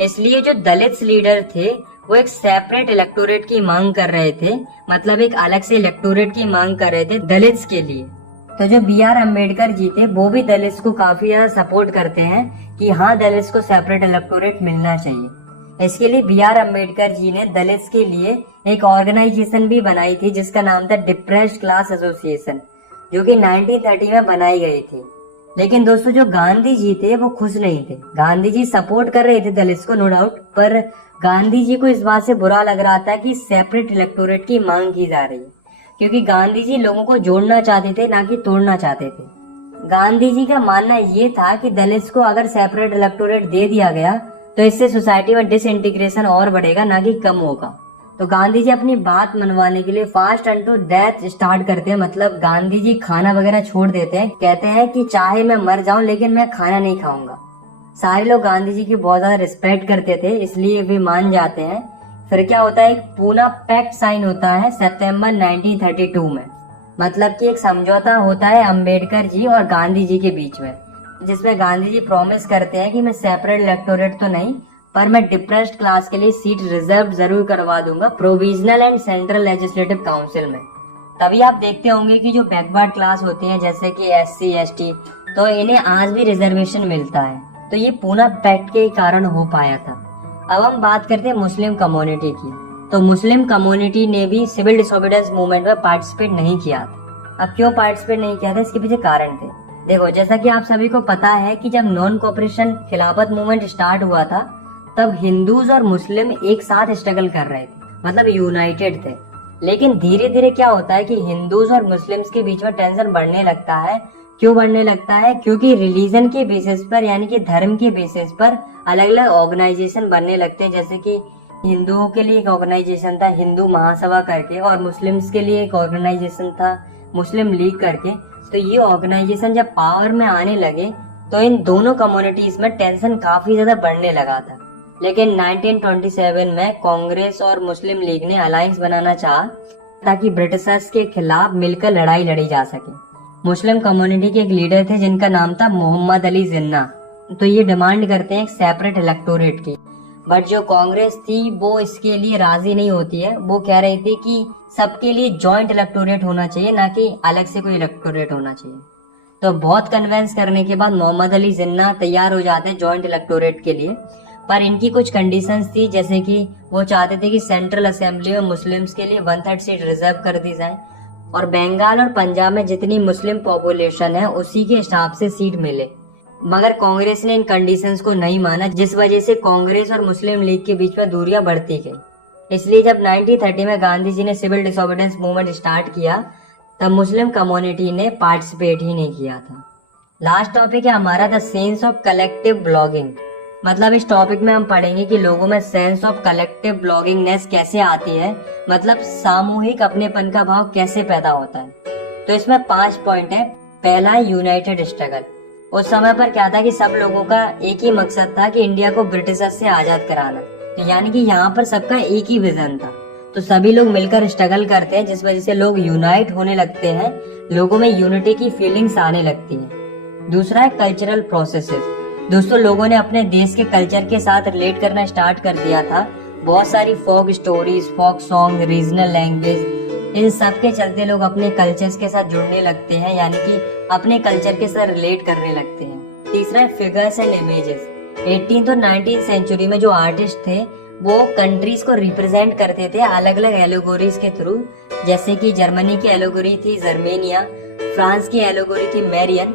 इसलिए जो दलित लीडर थे वो एक सेपरेट इलेक्टोरेट की मांग कर रहे थे, मतलब एक अलग से इलेक्टोरेट की मांग कर रहे थे दलित्स के लिए। तो जो B.R. अम्बेडकर जी थे वो भी दलित्स को काफी ज्यादा सपोर्ट करते हैं कि हाँ दलित्स को सेपरेट इलेक्टोरेट मिलना चाहिए। इसके लिए B.R. अम्बेडकर जी ने दलित्स के लिए एक ऑर्गेनाइजेशन भी बनाई थी जिसका नाम था डिप्रेस्ड क्लास एसोसिएशन, जो कि 1930 में बनाई गई थी। लेकिन दोस्तों जो गांधी जी थे वो खुश नहीं थे। गांधी जी सपोर्ट कर रहे थे दलित्स को नो डाउट, पर गांधी जी को इस बात से बुरा लग रहा था कि सेपरेट इलेक्टोरेट की मांग की जा रही है, क्योंकि गांधी जी लोगों को जोड़ना चाहते थे ना कि तोड़ना चाहते थे। गांधी जी का मानना ये था कि दलित्स को अगर सेपरेट इलेक्टोरेट दे दिया गया तो इससे सोसाइटी में डिसइंटीग्रेशन और बढ़ेगा ना कि कम होगा। तो गांधी जी अपनी बात मनवाने के लिए फास्ट अनटू डेथ स्टार्ट करते हैं, मतलब गांधी जी खाना वगैरह छोड़ देते हैं। कहते हैं कि चाहे मैं मर जाऊं लेकिन मैं खाना नहीं खाऊंगा। सारे लोग गांधी जी की बहुत ज्यादा रिस्पेक्ट करते थे, इसलिए वे मान जाते हैं। फिर क्या होता है, एक पूना पैक्ट साइन होता है सितंबर 1932 में, मतलब कि एक समझौता होता है अम्बेडकर जी और गांधी जी के बीच में, जिसमें गांधी जी प्रॉमिस करते हैं कि मैं सेपरेट इलेक्टोरेट तो नहीं पर मैं डिप्रेस्ड क्लास के लिए सीट रिजर्व जरूर करवा दूंगा provisional and central legislative council में। तभी आप देखते होंगे कि जो बैकवर्ड क्लास होती है जैसे कि SC ST, तो इन्हें आज भी रिजर्वेशन मिलता है। तो ये पूना पैक्ट के कारण हो पाया था। अब हम बात करते हैं मुस्लिम कम्युनिटी की। तो मुस्लिम कम्युनिटी ने भी सिविल डिसोबीडियंस मूवमेंट में पार्टिसिपेट नहीं किया था। अब क्यों पार्टिसिपेट नहीं किया था, इसके पीछे कारण थे। देखो, जैसा कि आप सभी को पता है कि जब नॉन कोऑपरेशन खिलाफत मूवमेंट स्टार्ट हुआ था तब हिंदूज और मुस्लिम एक साथ स्ट्रगल कर रहे थे, मतलब यूनाइटेड थे। लेकिन धीरे धीरे क्या होता है कि हिंदूज और मुस्लिम्स के बीच में टेंशन बढ़ने लगता है। क्यों बढ़ने लगता है? क्योंकि रिलीजन के बेसिस पर यानी कि धर्म के बेसिस पर अलग अलग ऑर्गेनाइजेशन बनने लगते हैं। जैसे कि हिंदुओं के लिए एक ऑर्गेनाइजेशन था हिंदू महासभा करके, और मुस्लिम्स के लिए एक ऑर्गेनाइजेशन था मुस्लिम लीग करके। तो ये ऑर्गेनाइजेशन जब पावर में आने लगे तो इन दोनों कम्युनिटीज में टेंशन काफी ज्यादा बढ़ने लगा था। लेकिन 1927 में कांग्रेस और मुस्लिम लीग ने अलायंस बनाना चाहा ताकि ब्रिटिशर्स के खिलाफ मिलकर लड़ाई लड़ी जा सके। मुस्लिम कम्युनिटी के एक लीडर थे जिनका नाम था मोहम्मद अली जिन्ना। तो ये डिमांड करते हैं एक सेपरेट इलेक्टोरेट की, बट जो कांग्रेस थी वो इसके लिए राजी नहीं होती है। वो कह रही थी कि सबके लिए जॉइंट इलेक्टोरेट होना चाहिए, ना कि अलग से कोई इलेक्टोरेट होना चाहिए। तो बहुत कन्विंस करने के बाद मोहम्मद अली जिन्ना तैयार हो जाते हैं जॉइंट इलेक्टोरेट के लिए, पर इनकी कुछ कंडीशंस थी। जैसे कि वो चाहते थे कि सेंट्रल असेंबली में मुस्लिम्स के लिए 1/3 सीट रिजर्व कर दी जाए और बंगाल और पंजाब में जितनी मुस्लिम पॉपुलेशन है उसी के हिसाब से सीट मिले। मगर कांग्रेस ने इन कंडीशंस को नहीं माना, जिस वजह से कांग्रेस और मुस्लिम लीग के बीच में दूरियां बढ़ती गई। इसलिए जब 1930 में गांधी जी ने सिविल डिसोबीडियंस मूवमेंट स्टार्ट किया तब मुस्लिम कम्युनिटी ने पार्टिसिपेट ही नहीं किया था। लास्ट टॉपिक है हमारा the sense of collective blogging. मतलब इस टॉपिक में हम पढ़ेंगे कि लोगों में सेंस ऑफ कलेक्टिव ब्लॉगिंगनेस कैसे आती है, मतलब सामूहिक अपनेपन का भाव कैसे पैदा होता है। तो इसमें 5 पॉइंट है। पहला है यूनाइटेड स्ट्रगल। उस समय पर क्या था कि सब लोगों का एक ही मकसद था कि इंडिया को ब्रिटिशर्स से आजाद कराना। तो यानी कि यहाँ पर सबका एक ही विजन था। तो सभी लोग मिलकर स्ट्रगल करते हैं, जिस वजह से लोग यूनाइट होने लगते हैं, लोगों में यूनिटी की फीलिंग्स आने लगती है। दूसरा है कल्चरल प्रोसेसेस। दोस्तों, लोगों ने अपने देश के कल्चर के साथ रिलेट करना स्टार्ट कर दिया था। बहुत सारी folk stories, folk song, regional language, इन सब के चलते लोग अपने कल्चर्स के साथ जुड़ने लगते हैं, यानी कि अपने कल्चर के साथ रिलेट करने लगते हैं। तीसरा है फिगर्स एंड इमेजेस। 18th और 19th सेंचुरी में जो आर्टिस्ट थे वो कंट्रीज को रिप्रेजेंट करते थे अलग अलग एलोगोरीज के थ्रू, जैसे कि जर्मनी की एलोगोरी थी जर्मेनिया, फ्रांस की एलोगोरी थी मैरियन।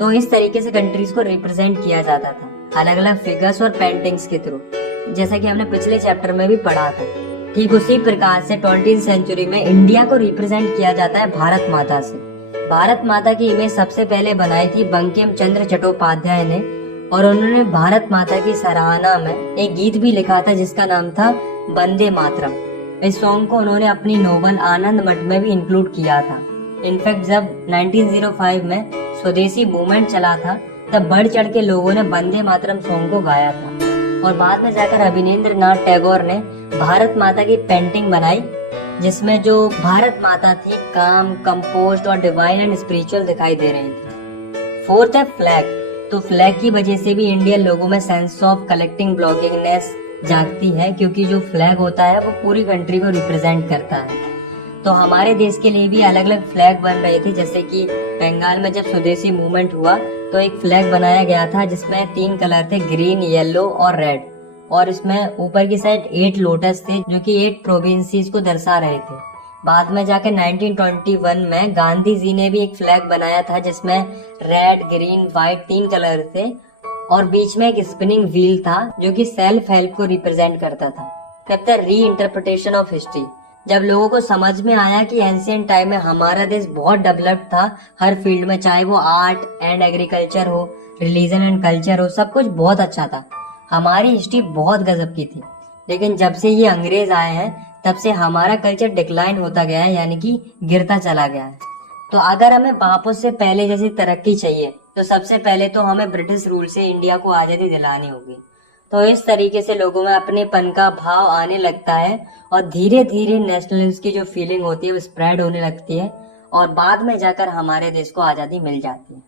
तो इस तरीके से कंट्रीज को रिप्रेजेंट किया जाता था अलग अलग फिगर्स और पेंटिंग्स के थ्रू, जैसा कि हमने पिछले चैप्टर में भी पढ़ा था। ठीक उसी प्रकार से 20th सेंचुरी में इंडिया को रिप्रेजेंट किया जाता है भारत माता से। भारत माता की इमेज सबसे पहले बनाई थी बंकिम चंद्र चट्टोपाध्याय ने, और उन्होंने भारत माता की सराहना में एक गीत भी लिखा था जिसका नाम था वंदे मातरम। इस सॉन्ग को उन्होंने अपनी नोवेल आनंद मठ में भी इंक्लूड किया था। इनफैक्ट जब 1905 में स्वदेशी मूवमेंट चला था तब बढ़ चढ़ के लोगों ने वंदे मातरम सॉन्ग को गाया था, और बाद में जाकर अभिनेंद्र नाथ टैगोर ने भारत माता की पेंटिंग बनाई जिसमें जो भारत माता थी काम, कंपोज्ड और डिवाइन एंड स्पिरिचुअल दिखाई दे रही थी। फोर्थ है फ्लैग। तो फ्लैग की वजह से भी इंडियन लोगों में सेंस ऑफ कलेक्टिंग ब्लॉगिंगनेस जागती है, क्योंकि जो फ्लैग होता है वो पूरी कंट्री को रिप्रेजेंट करता है। तो हमारे देश के लिए भी अलग अलग फ्लैग बन रहे थे, जैसे कि बंगाल में जब स्वदेशी मूवमेंट हुआ तो एक फ्लैग बनाया गया था जिसमें 3 कलर थे, ग्रीन, येलो और रेड, और इसमें ऊपर की साइड 8 लोटस थे जो कि 8 प्रोविंसेस को दर्शा रहे थे। बाद में जाकर 1921 में गांधी जी ने भी एक फ्लैग बनाया था जिसमें रेड, ग्रीन, व्हाइट 3 कलर थे, और बीच में एक स्पिनिंग व्हील था जो कि सेल्फ हेल्प को रिप्रेजेंट करता था। फिफ्थ री इंटरप्रिटेशन ऑफ हिस्ट्री। जब लोगों को समझ में आया कि एंशिएंट टाइम में हमारा देश बहुत डेवलप्ड था हर फील्ड में, चाहे वो आर्ट एंड एग्रीकल्चर हो, रिलीजन एंड कल्चर हो, सब कुछ बहुत अच्छा था, हमारी हिस्ट्री बहुत गजब की थी। लेकिन जब से ये अंग्रेज आए हैं तब से हमारा कल्चर डिक्लाइन होता गया है, यानी कि गिरता चला गया है। तो अगर हमें वापस से पहले जैसी तरक्की चाहिए तो सबसे पहले तो हमें ब्रिटिश रूल से इंडिया को आजादी दिलानी होगी। तो इस तरीके से लोगों में अपनेपन का भाव आने लगता है और धीरे धीरे नेशनलिज्म की जो फीलिंग होती है वो स्प्रेड होने लगती है, और बाद में जाकर हमारे देश को आजादी मिल जाती है।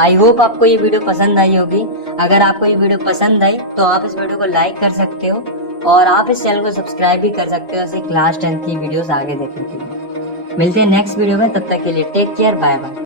आई होप आपको ये वीडियो पसंद आई होगी। अगर आपको ये वीडियो पसंद आई तो आप इस वीडियो को लाइक कर सकते हो, और आप इस चैनल को सब्सक्राइब भी कर सकते हो ऐसे क्लास 10 की वीडियोस आगे देखने के लिए। मिलते हैं नेक्स्ट वीडियो में, तब तक के लिए टेक केयर, बाय बाय।